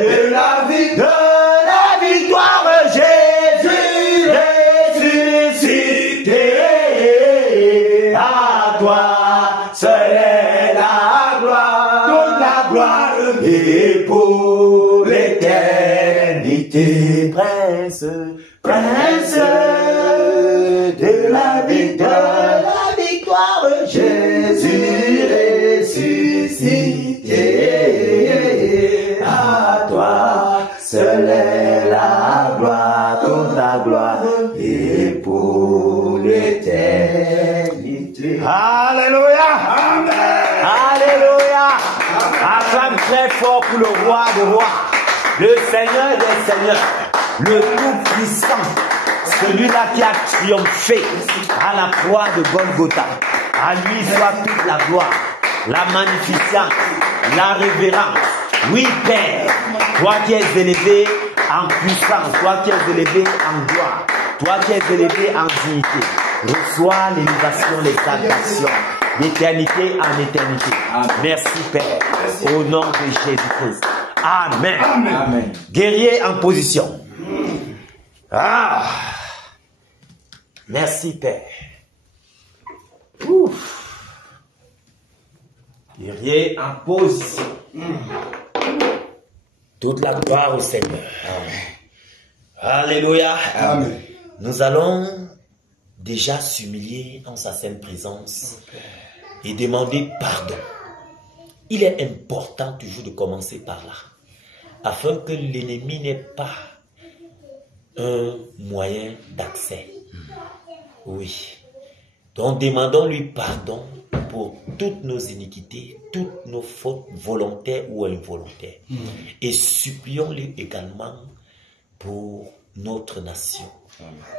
de la victoire, Jésus ressuscité. À toi seul est la gloire, toute la gloire et pour l'éternité, prince de la victoire, Jésus ressuscité. À toi seul est la gloire, toute la gloire et pour l'éternité. Alléluia. Amen. Alléluia. Acclame très fort pour le roi des rois, le Seigneur des seigneurs, le Tout-Puissant, celui-là qui a triomphé à la croix de Golgotha. À lui soit toute la gloire, la magnificence, la révérence. Oui, Père, toi qui es élevé en puissance, toi qui es élevé en gloire, toi qui es élevé en dignité, reçois l'élévation, l'exaltation, d'éternité en éternité. Merci, Père, au nom de Jésus-Christ. Amen. Amen. Guerrier en position. Merci, Père. Ouf. Guerrier en position. Toute la gloire au Seigneur. Alléluia. Amen. Nous allons déjà s'humilier en sa sainte présence et demander pardon. Il est important toujours de commencer par là, afin que l'ennemi n'ait pas un moyen d'accès. Oui. Donc demandons-lui pardon pour toutes nos iniquités, toutes nos fautes volontaires ou involontaires. Et supplions-lui également pour notre nation.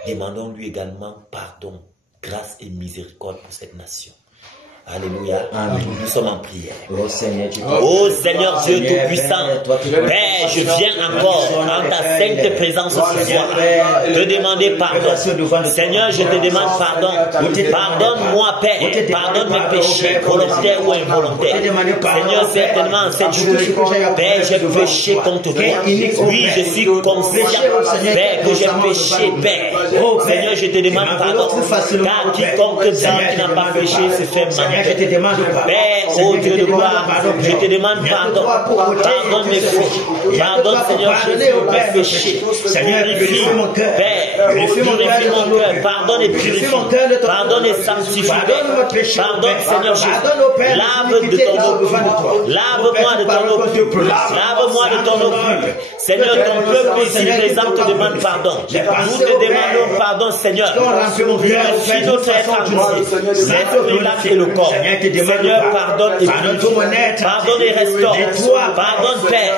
Demandons-lui également pardon, grâce et miséricorde pour cette nation. Alléluia. Amen. Nous sommes en prière. Oh Seigneur, Dieu Tout-Puissant, Père, je viens encore dans ta sainte présence ce soir te demander pardon. Seigneur, je te demande pardon. Pardonne-moi, Père. Pardonne mes péchés, volontaires ou involontaires. Seigneur, certainement, cette journée, Père, j'ai péché contre toi. Oui, je suis conscient, Père, que j'ai péché, Père. Seigneur, je te demande pardon. Car quiconque dit qu'il n'a pas péché se fait mal. Je te demande pardon. Père, oh Dieu de gloire, je te demande pardon. Pardonne mes fautes. Pardonne, Seigneur Jésus, mes péchés. Seigneur, purifie mon cœur. Père, purifie mon cœur. Pardonne et purifie. Pardonne et sanctifie. Pardonne, Seigneur Jésus. Lave de ton eau pure. Lave-moi de ton eau pure. Lave-moi de ton eau pure. Seigneur, ton peuple ici présent te demande pardon. Nous te demandons pardon, Seigneur. Purifie notre être entier. L'esprit, l'âme et le corps. Seigneur, pardonne et purifie. Pardonne et restaure. Pardonne, Père.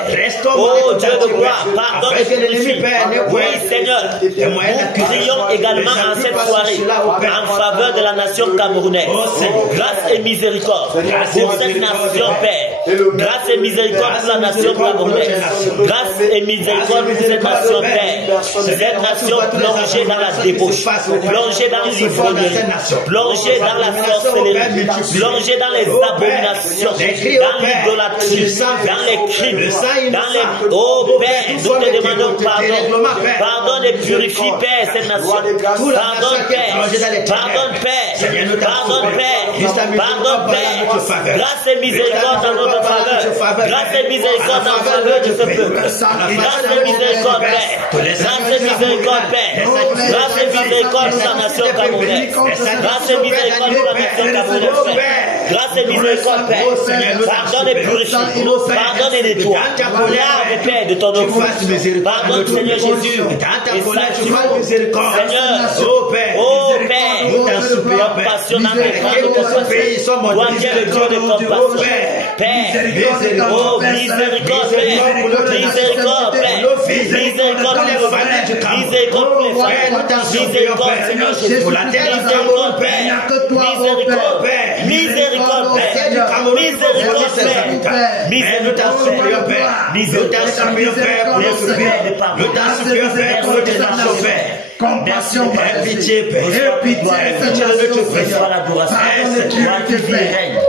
Oh Dieu de gloire, pardonne et purifie. Oui, Seigneur. Nous prions également en cette soirée en faveur de la nation camerounaise. Grâce et miséricorde pour cette nation, Père. Grâce et miséricorde pour la nation camerounaise. Grâce et miséricorde pour cette nation, Père. Cette nation plongée dans la débauche, plongée dans l'ivrognerie, plongée dans la sorcellerie, plongée dans les abominations, dans l'idolâtrie, dans les crimes, dans les... Oh Père, nous te demandons pardon. Pardonne et purifie, Père, cette nation. Pardonne, Père. Pardonne, Père. Pardonne, Père. Pardonne, Père. Grâce et miséricorde dans notre faveur. Grâce et miséricorde en faveur de ce peuple. Grâce et miséricorde, Père. Grâce et miséricorde, Père. Grâce et miséricorde pour la nation camerounaise. Grâce et miséricorde pour la nation camerounaise, Père. Grâce et miséricorde, Père. Pardonne et purifie. Pardonne et nettoie. Lave, Père, de ton eau. Pardonne, Seigneur Jésus. Et sanctifie. Seigneur, oh Père, compassion dans tes grandes compassions. Toi qui es le Dieu de compassion. Père, oh miséricorde, Père. Miséricorde, Père. Miséricorde pour les femmes. Miséricorde pour les femmes. Miséricorde, Seigneur Jésus. Miséricorde, Père. Miséricorde, Père. Miséricorde, Père. Miséricorde, Père. Miséricorde, Père. Miséricorde, Père, pour notre Père. Nous t'en supplions, Père, pour notre nation, Père. Compassion, Père. Pitié, Père. Pitié, Reçois l'adoration.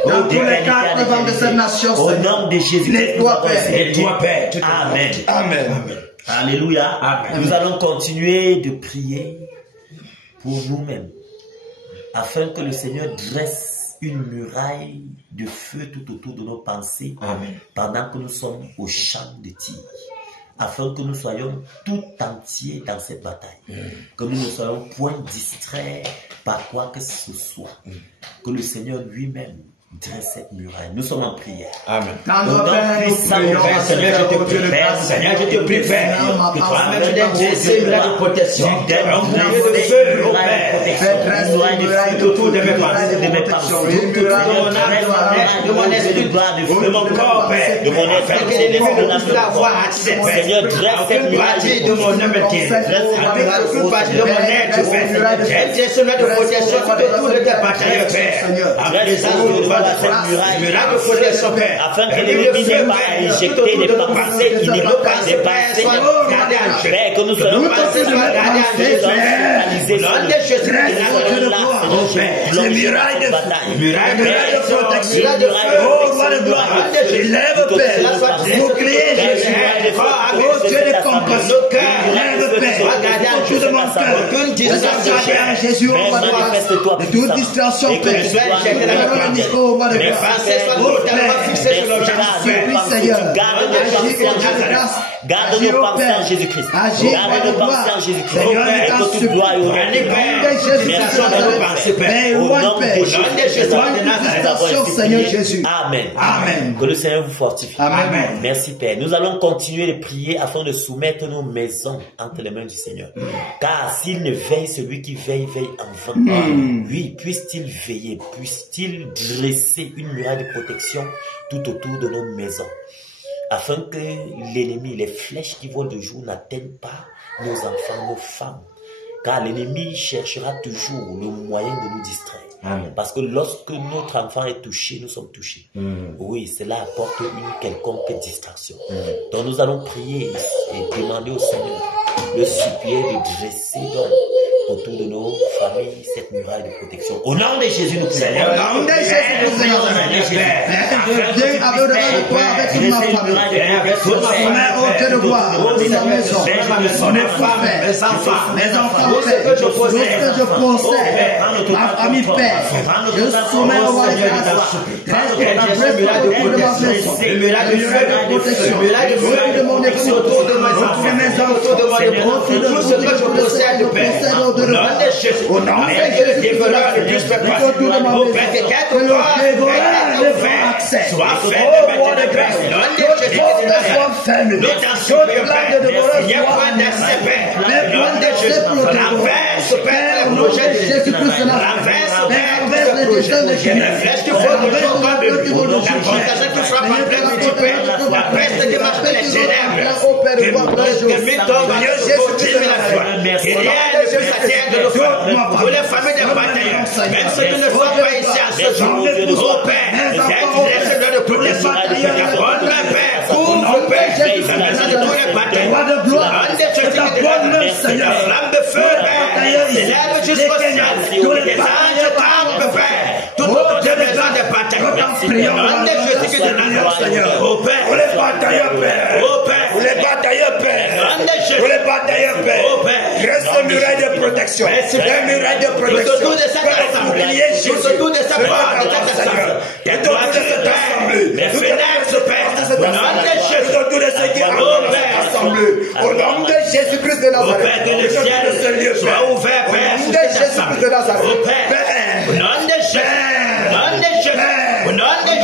Dans tous les quatre vents de cette nation, au nom de Jésus. Nettoie, Père. Nettoie, Père. Amen. Amen. Alléluia. Amen. Nous allons continuer de prier pour nous-mêmes, afin que le Seigneur dresse une muraille de feu tout autour de nos pensées. Amen. Pendant que nous sommes au champ de tir, afin que nous soyons tout entiers dans cette bataille, que nous ne soyons point distraits par quoi que ce soit, que le Seigneur lui-même dresse cette muraille. Nous sommes en prière. Amen. Seigneur, je te prie, Père. Seigneur, je te prie, Père. Que toi-même tu donnes Jésus une muraille de protection. Tu donnes une muraille de feu autour de mes pensées, de mes pensées, de mon esprit, de mon corps, Père, de mon esprit, de mon âme. Seigneur, dresse cette muraille de mon âme entière. Avec toute partie de mon être, Père. Dresse cette muraille de protection tout autour de tes batailles, Père. Avec cette muraille de protection, Père, afin que l'ennemi n'ait pas à injecter des pensées iniques, des pensées, Père, que nous soyons les murailles de protection, élève, Père, vous criez Jésus, Oh Dieu de compassion, lève Père, autour de mon cœur, de Jésus, on va de toute distraction, Père, au mois de garde nos pensées en Jésus-Christ. Garde nos pensées en Jésus-Christ. Et que toute gloire et honneur. Jésus. Amen. Amen. Que le Seigneur vous fortifie. Amen. Merci Père. Nous allons continuer de prier afin de soumettre nos maisons entre les mains du Seigneur. Car s'il ne veille, celui qui veille, veille en vain. Oui, puisse-t-il veiller, puisse-t-il dresser une muraille de protection tout autour de nos maisons, afin que l'ennemi, les flèches qui volent de jour n'atteignent pas nos enfants, nos femmes. Car l'ennemi cherchera toujours le moyen de nous distraire. Amen. Parce que lorsque notre enfant est touché, nous sommes touchés. Oui, cela apporte une quelconque distraction. Donc nous allons prier et demander au Seigneur, le supplier de dresser autour de nos familles cette muraille de protection. Au nom de Jésus, nous prions. Au nom de Jésus, nous prions. Viens avec le de toi, avec toute ma famille. Mais au Dieu de gloire, dans ma maison, mes femmes, mes enfants, Père, tout ce que je possède, ma famille, Père, je soumets au roi des grâces. Grâce pour la grâce autour de ma maison, le muraille de protection, autour de mon épouse, autour de mes enfants, autour de tout ce que je possède, Père. Au nom de Jésus, que le dévoreur ait accès. Soit fait au roi de grâce. Toute porte soit fermée. Toute plaque de dévoreur soit Père, au nom de Jésus-Christ, la peste qui marche les ténèbres, pour les familles des bataillons, même ceux qui ne sont pas ici à ce jour, au Père, de tous les bataillons, Père, couvre, Père, de tous les bataillons, la flamme de feu, Père, s'élève jusqu'au ciel, tous les anges tombent, Père, tout autour de maison des bataillons, au Père, pour les bataillons, Père, au Père, pour les bataillons, Père, pour les bataillons, Père, au Père, reste une muraille de protection, une muraille de protection, tout autour de cette assemblée, tout autour de cette assemblée, tout autour de cette assemblée, mes fenêtres, Père, au nom de Jésus, tout autour de ce qui est assemblée, au nom de Jésus-Christ de Nazareth, au Père, que le ciel soit ouvert, Père, au nom de Jésus-Christ de Nazareth, au Père, au nom de Jésus, au nom de Jésus, au nom de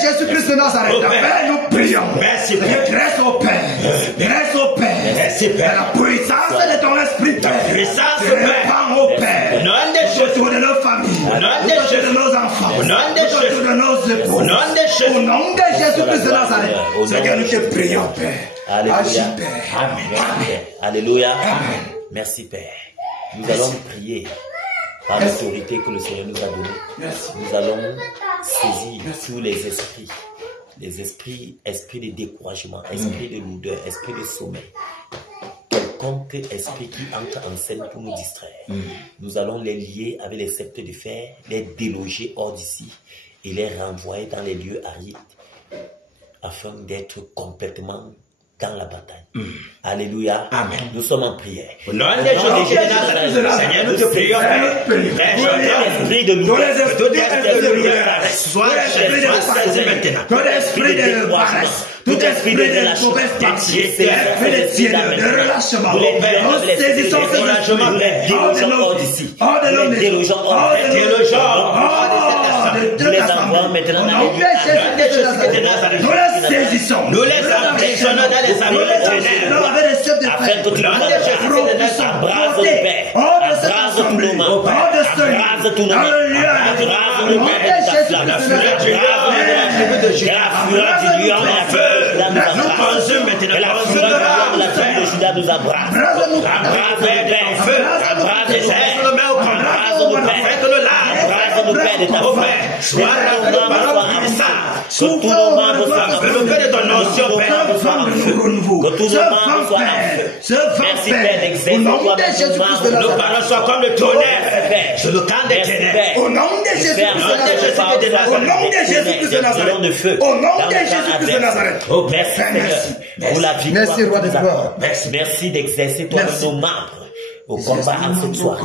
Jésus-Christ de Nazareth, Père, nous prions. Merci, Père. Grâce au Père. Grâce au Père. Merci, Père. La puissance de ton esprit, Père. La puissance, Père. Au Père. Au nom de Jésus. Autour de nos familles. Au nom de Jésus. Autour de nos enfants. Au nom de Jésus. Autour de nos épouses. Au nom de Jésus. Au nom de Jésus-Christ de Nazareth. Seigneur, nous te prions, Père. Alléluia. Agis, Père. Amen. Alléluia. Amen. Merci, Père. Nous allons prier par l'autorité que le Seigneur nous a donnée. Nous allons saisir tous les esprits. Les esprits de découragement, esprits de lourdeur, esprits de sommeil. Quelconque esprit qui entre en scène pour nous distraire. Nous allons les lier avec les sceptres de fer, les déloger hors d'ici et les renvoyer dans les lieux arides afin d'être complètement dans la bataille. Alléluia. Amen. Nous sommes en prière. Au nom de Jésus, Seigneur, nous te prions. L'esprit de lourdeur, tout esprit de lourdeur, soit saisi maintenant. Tout esprit de paresse, tout esprit de mauvaise partie, esprit de tiède, de relâchement, nous saisissons ce relâchement, délogeons hors d'ici. Délogeons hors de nous les envoyons maintenant dans les lieux. Nous les saisissons. Nous les emprisonnons dans les amis de ténèbres. Afin que tout le monde embrase le Père. Embrase tout le monde. Embrase tout le monde. Embrase le Père de ta flamme. La fureur du lion et la feu nous consume maintenant. La fureur de la tribu de Juda nous embrase. Embrase le Père. Embrase le Père. Embrase le Père. Embrase le Père de ta flamme. Sois que tous nos membres soient en feu. Que tout nos membres soient en feu. Merci Père d'exercer. Nos paroles soient comme le tonnerre sur le camp des éternel. Au nom de Jésus-Christ de Nazareth. Au nom de Jésus-Christ de Nazareth. Au nom de Jésus-Christ de Nazareth. Oh, merci Seigneur pour la victoire. Merci, roi de gloire. Merci d'exercer toi nos membres au combat en ce soir.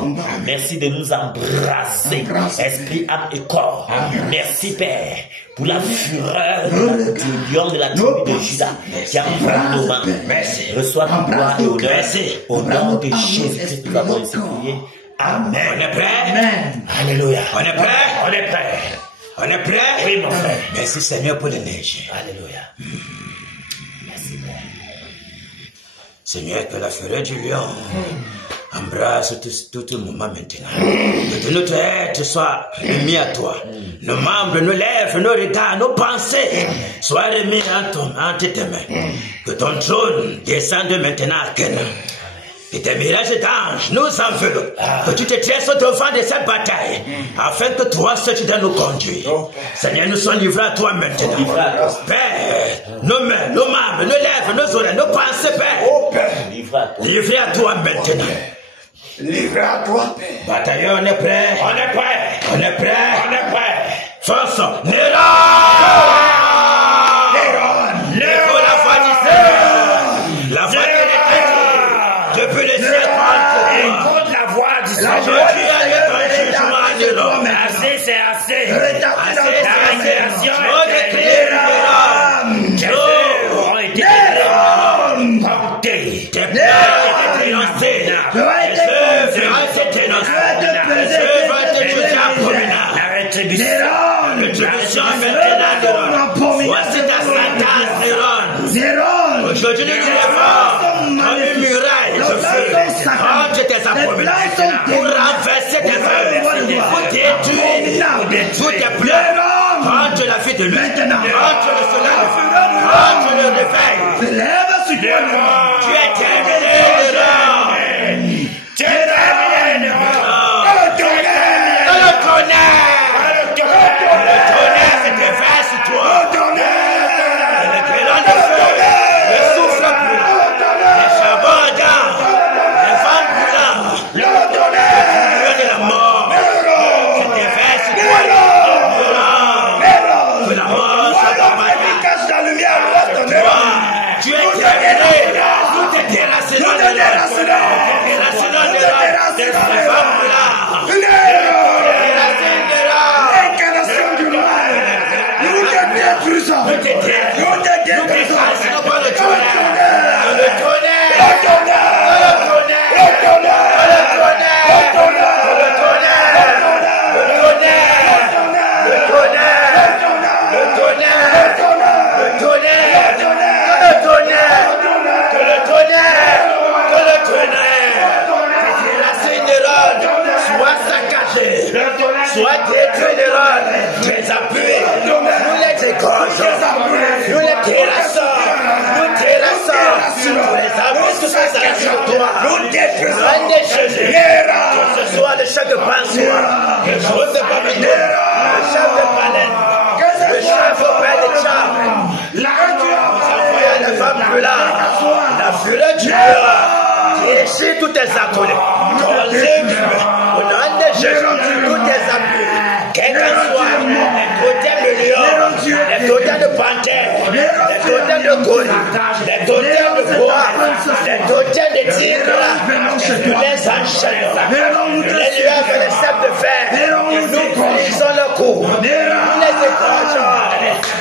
Merci de nous embrasser, esprit, âme et corps. Merci Père pour la fureur du lion de la tribu de Juda qui embrasse nos mains. Reçois ta gloire et honneur. Au nom de Jésus-Christ, nous avons ainsi prié. Amen. On est prêt? Amen. Alléluia. On est prêt? On est prêt. On est prêt? Oui, mon frère. Merci Seigneur pour l'énergie. Alléluia. Merci Père. Seigneur, que la fureur du lion embrasse tout le moment maintenant. Que notre être soit remis à toi. Nos membres, nos lèvres, nos regards, nos pensées soient remis entre tes mains. Que ton trône descende maintenant à Canaan. Que tes mirages d'anges nous enveloppent. Que tu te dresses devant de cette bataille. Afin que toi seul tu dois nous conduire. Seigneur, nous sommes livrés à toi maintenant. Père, nos mains, nos membres, nos lèvres, nos oreilles, nos pensées, Père. Livrés à toi maintenant. Livré à toi, Père. Bataillon, on est prêt. On est prêt. On est prêt. On est prêt. Force. Néron. Néron, la voix du Seigneur. La voix de l'Éternel. Depuis les siècles. Écoute la voix du Seigneur. Aujourd'hui, il y a ton jugement, Néron. Assez, c'est assez. Assez, c'est assez. Trop de clés. Tes œuvres ont été portées. Tes plans ont été dénoncés. Tes œuvres ont été dénoncées. Tes œuvres ont été jugées abominables. La rétribution maintenant, Néron. Voici ta sentence, Néron. Aujourd'hui, nous lèvons comme une muraille de feu contre tes abominations, pour renverser tes œuvres, pour détruire tous tes plans contre la vie de lui, contre le soleil, contre le réveil. Tu es terminé, Néron. Tu es terminé, Néron. Le tonnerre se déverse sur toi. Le grêlon de feu, le souffle brûlant, les charbons ardents, les vents brûlants, le feu de la mort se déverse sur toi. Que la mort soit dans ma vie. Tu es terminé. Nous te déracinons de les vents brûlants. Soit détruit les rôles, tes appuis, nous les égorgeons, nous les terrassons, nous les appuis, tous ces arrachons toi, nous détruisons des Jésus, que ce soit le chef de Pansoir, le chef de Babylone, le chef de Baleine, le chef au père de Tcham, nous envoyons les femmes brûlantes, la fureur du lion, déchire tous tes acolytes, ton livre, au nom de Jésus, tous tes appuis, quel qu'en soit, les totems de lion, les totems de panthère, les totems de goule, les totems de bois, les totems de tigre, nous les enchaînons, nous les lions avec les sables de fer, nous brisons le cou, nous les égorgeons,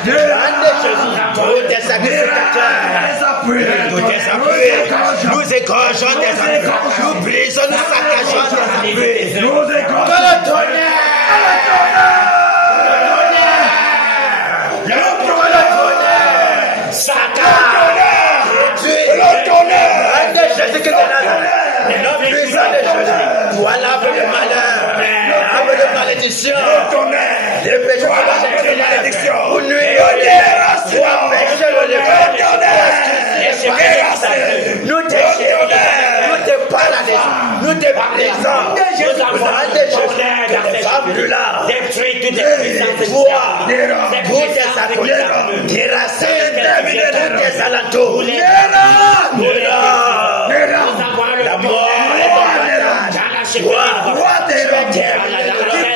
au nom de Jésus, tous tes sacrificateurs, tous tes appuis, nous égorgeons tes appuis, nous brisons, nous saccageons tes appuis, que le tonnerre, Jésus qui est là, l'homme puissant de Jésus, toi l'arbre de malheur, l'arbre de malédiction, les péchés de la malédiction, pour nuire au Dieu, pour empêcher le levain, nous déchirons, nous te paralysons, nous te brisons, nous avons des choses, des femmes plus là, détruis toutes les puissances, toi, toutes tes acolytes, tes racines, toutes tes alentours, la mort est ton malade, toi, tu es terminé,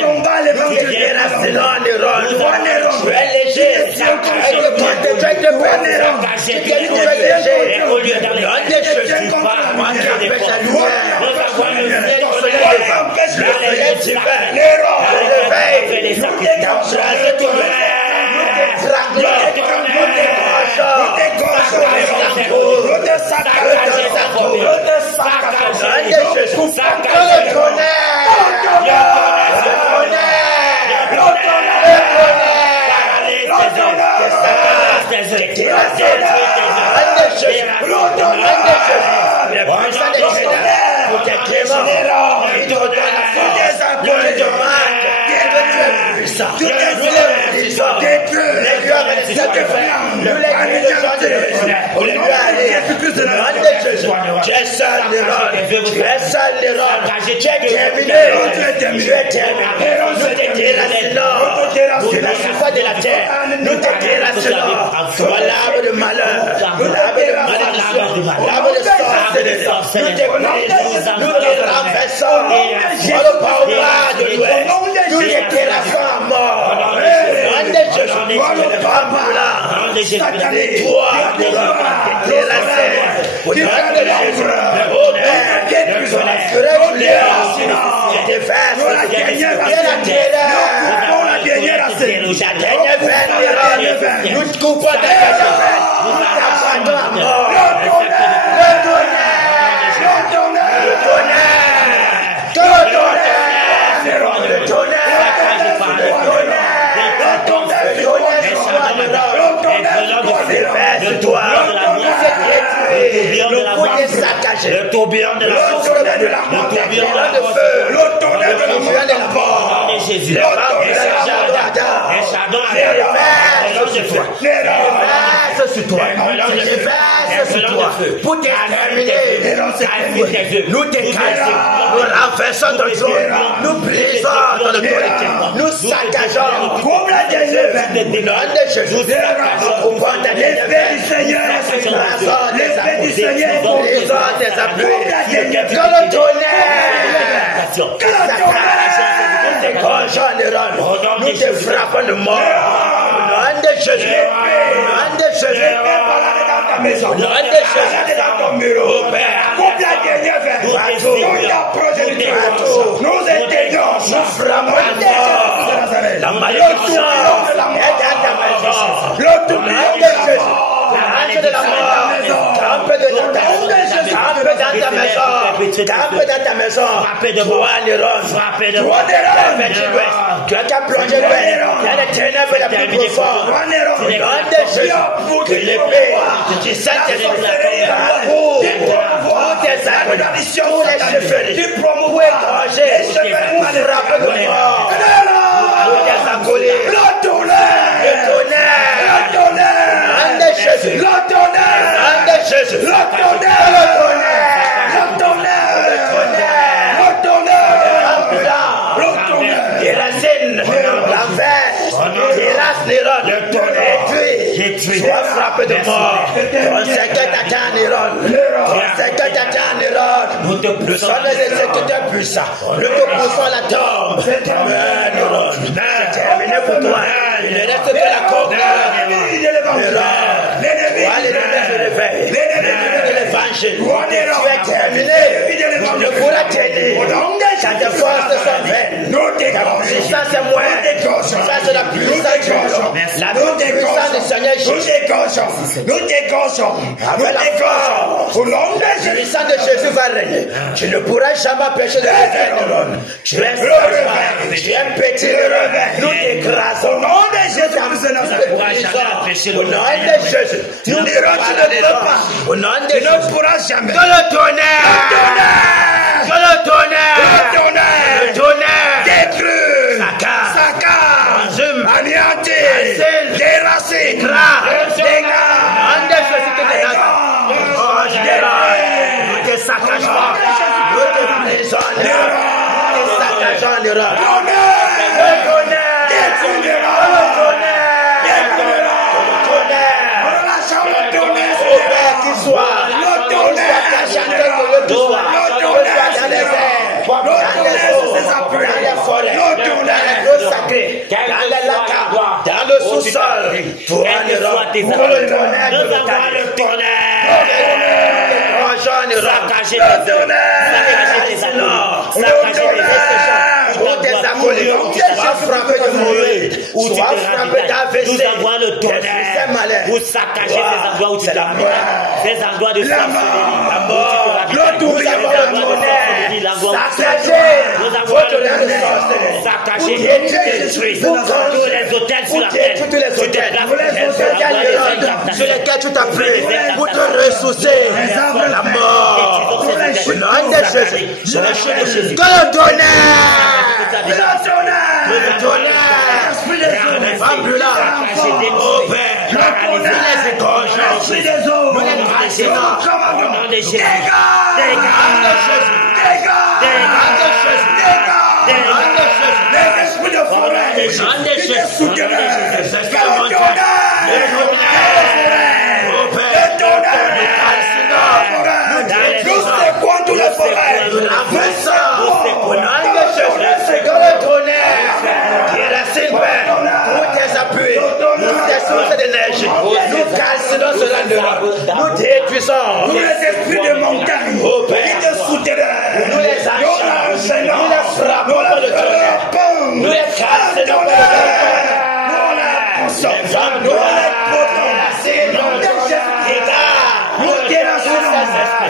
Le tourbillon de la force, le tourbillon de la force, le tonnerre de la mort, Jésus, pour t'exterminer, nous t'écrasons, nous renversons ton trône, nous brisons ton autorité, nous saccageons, comme la dernière de Jésus, nous coupons ta l'épée du Seigneur, l'épée du Seigneur, brisons tes appuis, que le tonnerre, que le tonnerre, nous dégongeons les rôles, nous te frappons de mort, au nom de Jésus, au nom de Jésus, maison, dans ton bureau, coupe la dernière verre, nous t'approchons de toi, nous éteignons, nous frappons la malédiction est dans ta maison, le tourbillon de Jésus, l'ange de la mort, campe de ta maison, campe dans ta maison, campe dans ta maison, toi Néron, toi tu as qu'à plonger l'ouest, dans les ténèbres la plus profonde, au nom de Jésus, que l'épée du Saint-Esprit pour tes actes, pour les chefferies, pour égorger, pour frapper de mort, pour tes acolytes, le tonnerre, le tonnerre, de Jésus, le tonnerre, de Jésus, le tonnerre, le tonnerre, le tonnerre, le tonnerre, le tonnerre, des racines, l'enfer, des races Néron, le tonnerre, sois frappé de mort, on sait que t'attends Néron, on sait que t'attends Néron, nous sommes des exécuteurs puissants, nous te poussons à la tombe, Néron, c'est terminé pour toi, il ne reste que la côte, l'ennemi se réveille, l'ennemi de l'évangile, tu es terminé, tu ne pourras t'aider, ta force sont vaines, ta puissance est moindre, ça c'est la puissance de Dieu, la puissance du Seigneur Jésus, nous dégonçons, au nom de Jésus, la puissance de Jésus va régner, tu ne pourras jamais empêcher de réveiller, tu es sauvage, tu es petit, nous t'écrasons, au nom de Jésus, au nom de Jésus, nous ne peux pas, au nom de Jésus, ne pourra jamais, que le tonnerre, que le tonnerre, le tonnerre, détruit, saccage, anéanti, déraciné, nous te saccageons, nous te brisons, nous te saccageons les rats. Le tonnerre, au Père qui soit, le tonnerre, dans les airs, dans les eaux, dans les forêts, dans les seul. Toi, Quel que soit tes pour actes, le tonnerre de nous avons le tonnerre. Saccager tes œuvres, saccager tes accolades, saccager tes œuvres, ou tes accolades, soit frappé de Moïse, où tu te soit frappé d'AVC, nous avons le tonnerre pour saccager ces endroits où tu te ravitailles, ces endroits de sorcellerie, nous avons le tonnerre, nous avons le tonnerre, saccager tous les hôtels sur la terre, tous les hôtels, sur lesquels tu t'appuies pour te ressourcer, la mort, le nom de Jésus, que le tonnerre, le tonnerre, ambulance, au Père, nous les égorgeons, nous les crachons, au nom de Jésus, nous détruisons tous les esprits de montagne, qui te souterrains, nous les achetons, nous les frappons par le tonnerre, nous les cassons,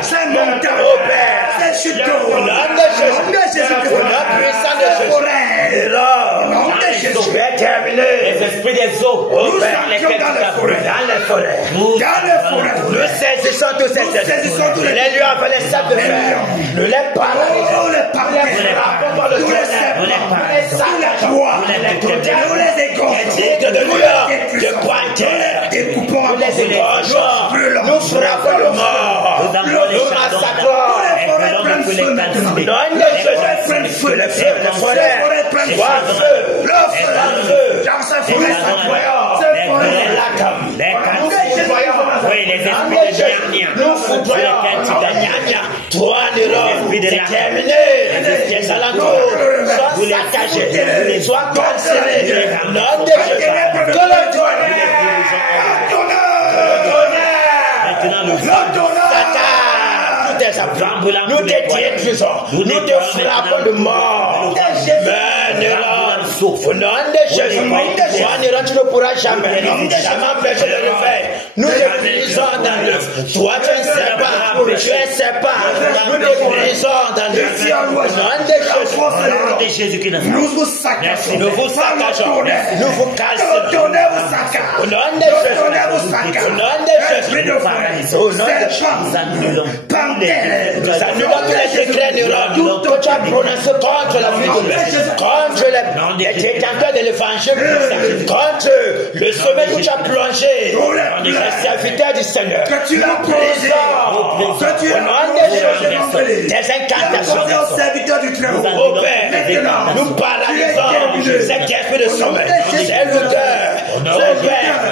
c'est montagne, c'est chute d'eau, les esprits des eaux, nous dans lesquels entrons tu dans les t'appuies. forêts, nous saisissons tous ces esprits, les lieux avec les sables de fer, nous les paralysons, nous les frappons par le tonnerre, nous les saccagons, nous les égorgeons, de panthères, nous les égorgeons, nous frappons le mort, nous massacrons, non, les feux, le forêt, soit feu, dans ces forêts incroyables, les esprits de nous foudroyons, toi, c'est terminé, les alentours, sois saccagés, sois cancellés, non, que le tonnerre, nous te détruisons, nous te frappons de mort. Au nom de Jésus, toi, tu ne pourras jamais empêcher le réveil. Nous te brisons dans l'œuf. Toi, tu es sépare. Nous te brisons dans l'œuf. Au nom de Jésus, nous vous saccageons, nous vous saccageons, nous vous cassons. Au nom de Jésus, au nom de Jésus, au nom de Jésus, nous annulons tous les décrets que tu as prononcés contre la vie de l'homme, contre les détenteurs de l'évangile, contre le sommet où tu as plongé, les serviteurs du Seigneur, que tu as posé, que tu as des incantations, serviteur du Très-Haut. Au Père, nous paralysons cet esprit de sommeil, cette odeur,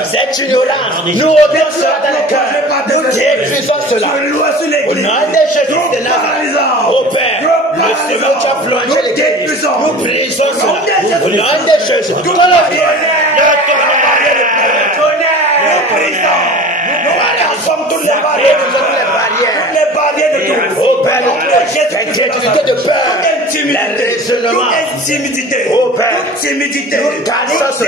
cette ignorance, nous ôtons cela dans le cœur, nous détruisons cela. Au nom de Jésus de Nazareth, au Père, le sommet où tu as plongé l'Église, nous brisons cela. Au nom de Jésus, nous sommes toutes les barrières de tout. Au Père, l'inquiétude de peur, Timidité, au Père, timidité, nous cassons,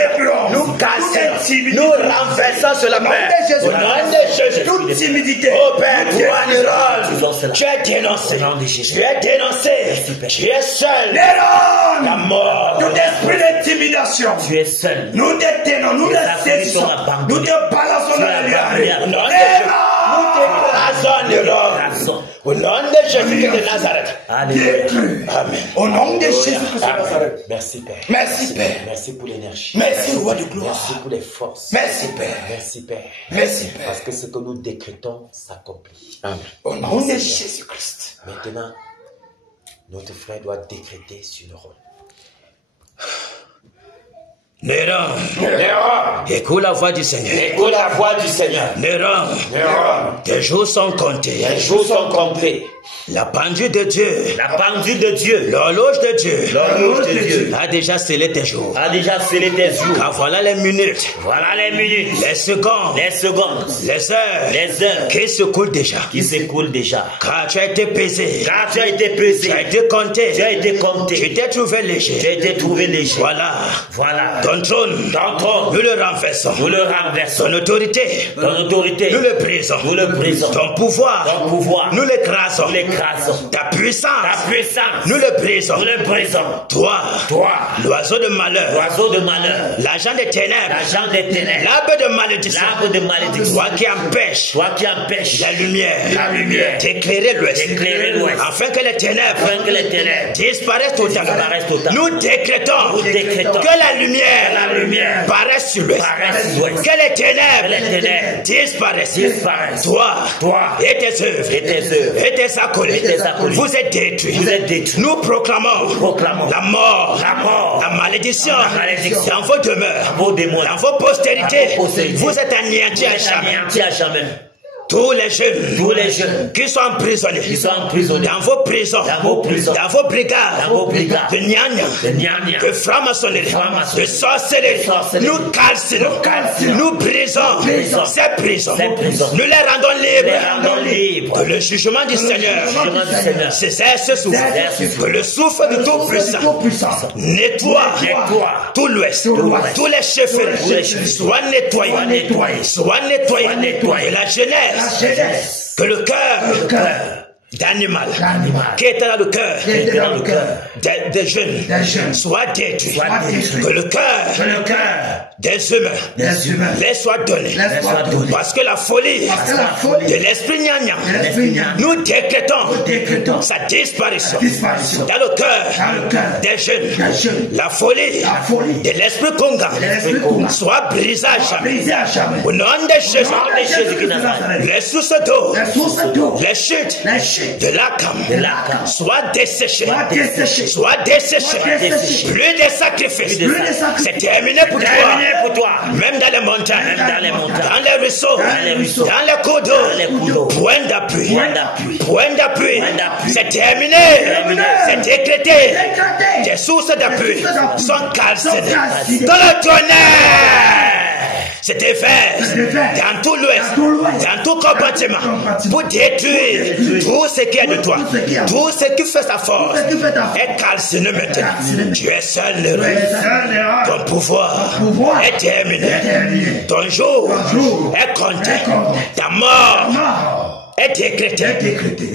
nous renversons sur la mer. Au nom de Jésus, toute timidité, au Père, toi, tu es dénoncé, tu es dénoncé, tu es seul, la mort, tout esprit d'intimidation, Tu es seul. nous détenons, nous les saisissons, nous te balançons dans les nuages. au nom de Jésus, nous t'écrasons de l'homme. Au nom de Jésus de Nazareth. Alléluia. Amen. Au nom de Jésus de Nazareth. Merci Père. Merci Père. Merci pour l'énergie. Merci Roi de Merci gloire. pour les forces. Merci Père. Merci Père. Merci Père. Parce que ce que nous décrétons s'accomplit. Amen. Au nom de Jésus-Christ. Maintenant, notre frère doit décréter sur le rôle. Néron, écoute la voix du Seigneur. Écoute la voix du Seigneur. Néron, tes jours sont comptés. Les jours sont comptés. La pendule de Dieu, La pendule de Dieu, l'horloge de Dieu, l'horloge de Dieu, a déjà scellé tes jours. a déjà scellé tes jours. Car voilà les minutes, Voilà les minutes, les secondes, les secondes, les heures qui qui s'écoulent déjà. s'écoulent déjà. Car tu as été pesé, Car tu as été pesé, tu as été compté, tu as été compté, tu t'es trouvé tu as léger. été trouvé léger. Voilà, Voilà. ton trône, Ton trône, nous le renversons. nous le renversons. Ton autorité, Ton autorité, nous le brisons. nous le brisons. Ton pouvoir, Ton pouvoir, nous l'écrasons. nous l'écrasons. Ta puissance, Ta puissance, nous le brisons. nous le brisons. Toi, Toi, l'oiseau de malheur, l'oiseau de malheur, l'agent des ténèbres, l'agent des ténèbres, l'arbre de malédiction, l'arbre de malédiction, toi qui empêches toi qui empêches la lumière lumière d'éclairer l'ouest, d'éclairer l'ouest, afin que les ténèbres afin que les ténèbres disparaissent totalement. disparaissent totalement. Nous décrétons Nous décrétons que la lumière paraisse sur l'ouest, paraisse sur l'ouest, que les ténèbres disparaissent. Toi Toi et tes œuvres et tes œuvres et tes acolytes, et tes acolytes, vous êtes détruits. vous êtes détruits. Nous proclamons la mort, la malédiction dans vos demeures, vos demeures, dans vos postérités. dans vos postérités. Vous êtes anéantis à jamais. anéantis à jamais. Tous les jeunes qui sont emprisonnés dans vos prisons, dans vos brigades, de gnagna, de franc-maçonnerie, de sorcellerie, nous calcinons, nous brisons ces prisons, nous les rendons libres, que le jugement du Seigneur cesse sous que le souffle du Tout-Puissant nettoie tout l'Ouest, tous les chefferies soient nettoyés, que la jeunesse, que le cœur d'animal qui était dans le cœur des jeunes soit détruit, que le cœur des humains les soit donné, parce que la folie de l'esprit gnagna, nous décrétons sa disparition dans le cœur des jeunes. La folie de l'esprit conga soit brisée à jamais. Au nom de Jésus, les sources d'eau, les chutes de l'Akam soit desséchées. Plus de sacrifices. C'est terminé pour toi. Même dans les montagnes, dans les ruisseaux, dans les cours d'eau. Point d'appui. C'est terminé. C'est décrété. Tes sources d'appui sont calcinées. Dans le tonnerre se déverse dans tout l'Ouest, dans tout compartiment, pour détruire tout ce qui est de toi, tout ce qui fait sa force est calciné maintenant. Tu es seul le roi. Ton pouvoir est terminé. Ton jour est compté. Ta mort est décrété.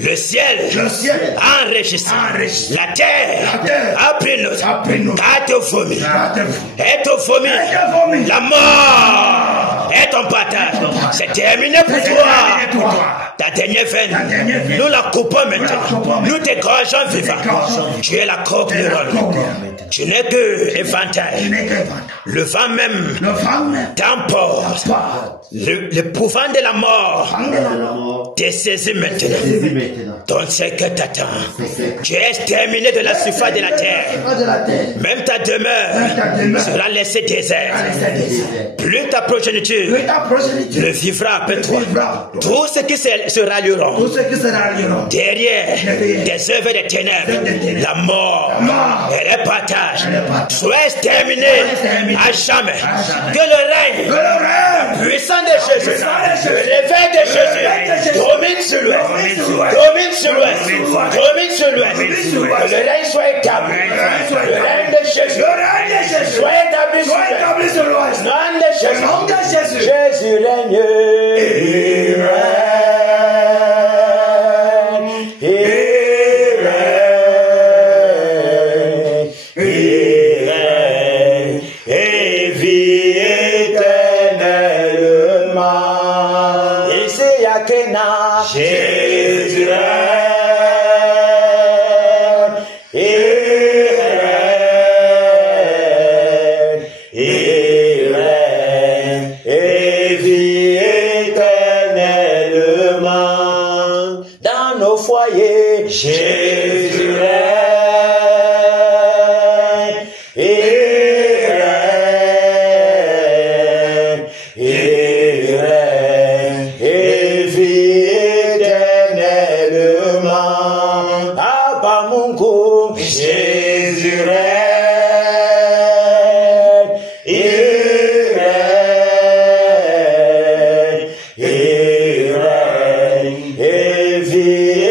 Le ciel a enregistré. La terre a pris note. Car te vomi. Et te vomi. La mort est ton partage. C'est terminé pour toi. Ta dernière veine, nous la coupons maintenant. Nous t'égorgeons vivant. Tu es la coque de l'homme. Tu n'es que éventail. Le vent même t'emporte. Le pouvoir de la mort t'est saisi maintenant. Ton secret t'attend. Tu es exterminé de la surface de la terre. Même ta demeure sera laissée déserte. Plus ta progéniture ne vivra après toi. Tous ceux qui se rallieront derrière des œuvres des ténèbres, la mort et le partage soient exterminés à jamais. Que le règne puissant de Jésus, le réveil de Jésus domine sur l'Ouest, que le règne soit établi, le règne de Jésus soit établi sur l'Ouest, nom de Jésus, Jésus règne. Jésus règne, il règne, et vit Mungu, Jésus règne, il règne, et vit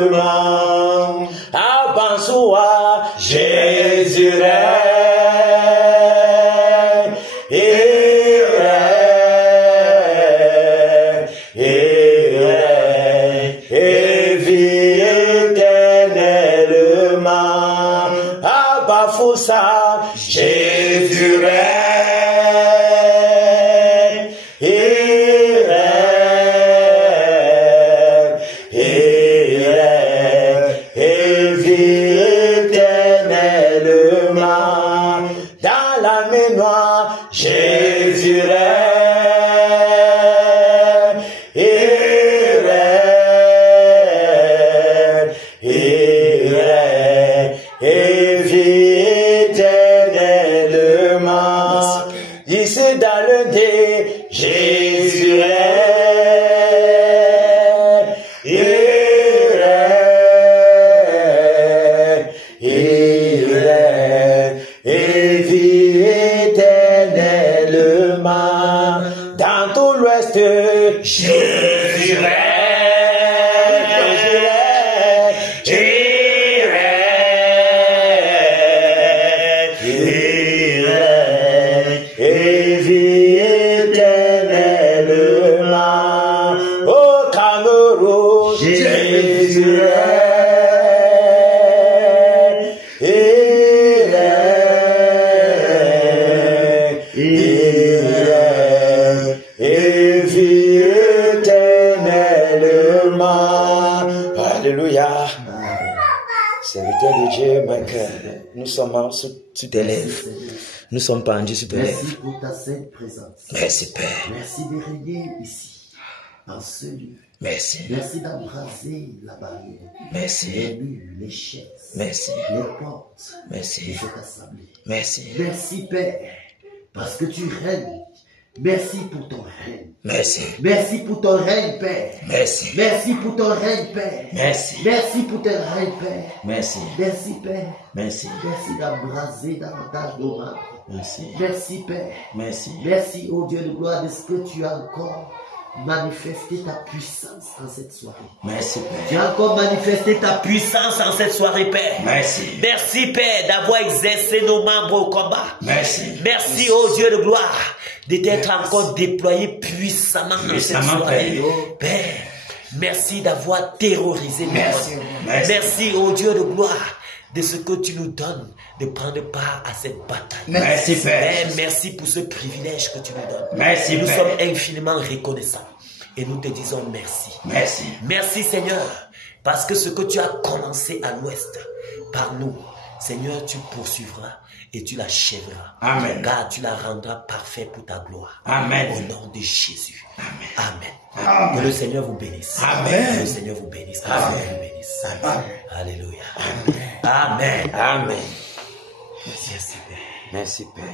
éternellement. Abansua, Jésus règne, il règne, et vit éternellement. Abafusa, Jésus règne, il règne, et vit éternellement. Dans la main noire, Jésus règne, il règne, et vit éternellement. Ici dans le dé, Jésus règne, il règne, et vit éternellement. Dans tout l'ouest, Jésus règne, et vit éternellement. Au Cameroun, Jésus règne, il règne, et vit éternellement. Alléluia. Serviteur de Dieu, mon cœur, nous sommes sur tes lèvres. Nous sommes pendus sur tes lèvres. Merci pour ta sainte présence. Merci, Père. Merci de régner ici, dans ce lieu. Merci. Merci d'embraser la barrière, les Merci. murs, les chaises, Merci. les portes de Merci. cette assemblée. Merci. Merci, Père, parce que tu règnes. Merci pour ton règne. Merci. Merci pour ton règne, Père. Merci. Merci pour ton règne, Père. Merci. Merci pour ton règne, Père. Merci. Merci, Père. Merci. Merci d'embraser davantage nos mains. Merci. Merci, Père. Merci. Merci, ô Dieu de gloire, de ce que tu as encore manifesté ta puissance en cette soirée. Merci, Tu Père. as encore manifesté ta puissance en cette soirée, Père. Merci. Merci, Père, d'avoir exercé nos membres au combat. Merci. Merci, ô Dieu de gloire, de t'être encore déployé puissamment dans cette soirée. Père, merci d'avoir terrorisé nos Merci. membres. Merci. Merci, ô Dieu de gloire, de ce que tu nous donnes de prendre part à cette bataille. Merci, Père. Merci pour ce privilège que tu nous donnes. Merci, Nous Père. sommes infiniment reconnaissants et nous te disons merci. Merci. Merci, Seigneur, parce que ce que tu as commencé à l'ouest par nous, Seigneur, tu poursuivras et tu l'achèveras. Amen. Car tu la rendras parfait pour ta gloire. Amen. Au nom de Jésus. Amen. Amen. Amen. Que le Seigneur vous bénisse. Amen. Que le Seigneur vous bénisse. Que le Amen. Seigneur vous bénisse. Amen. Alléluia. Amen. Amen. Merci, Père. Merci, Père.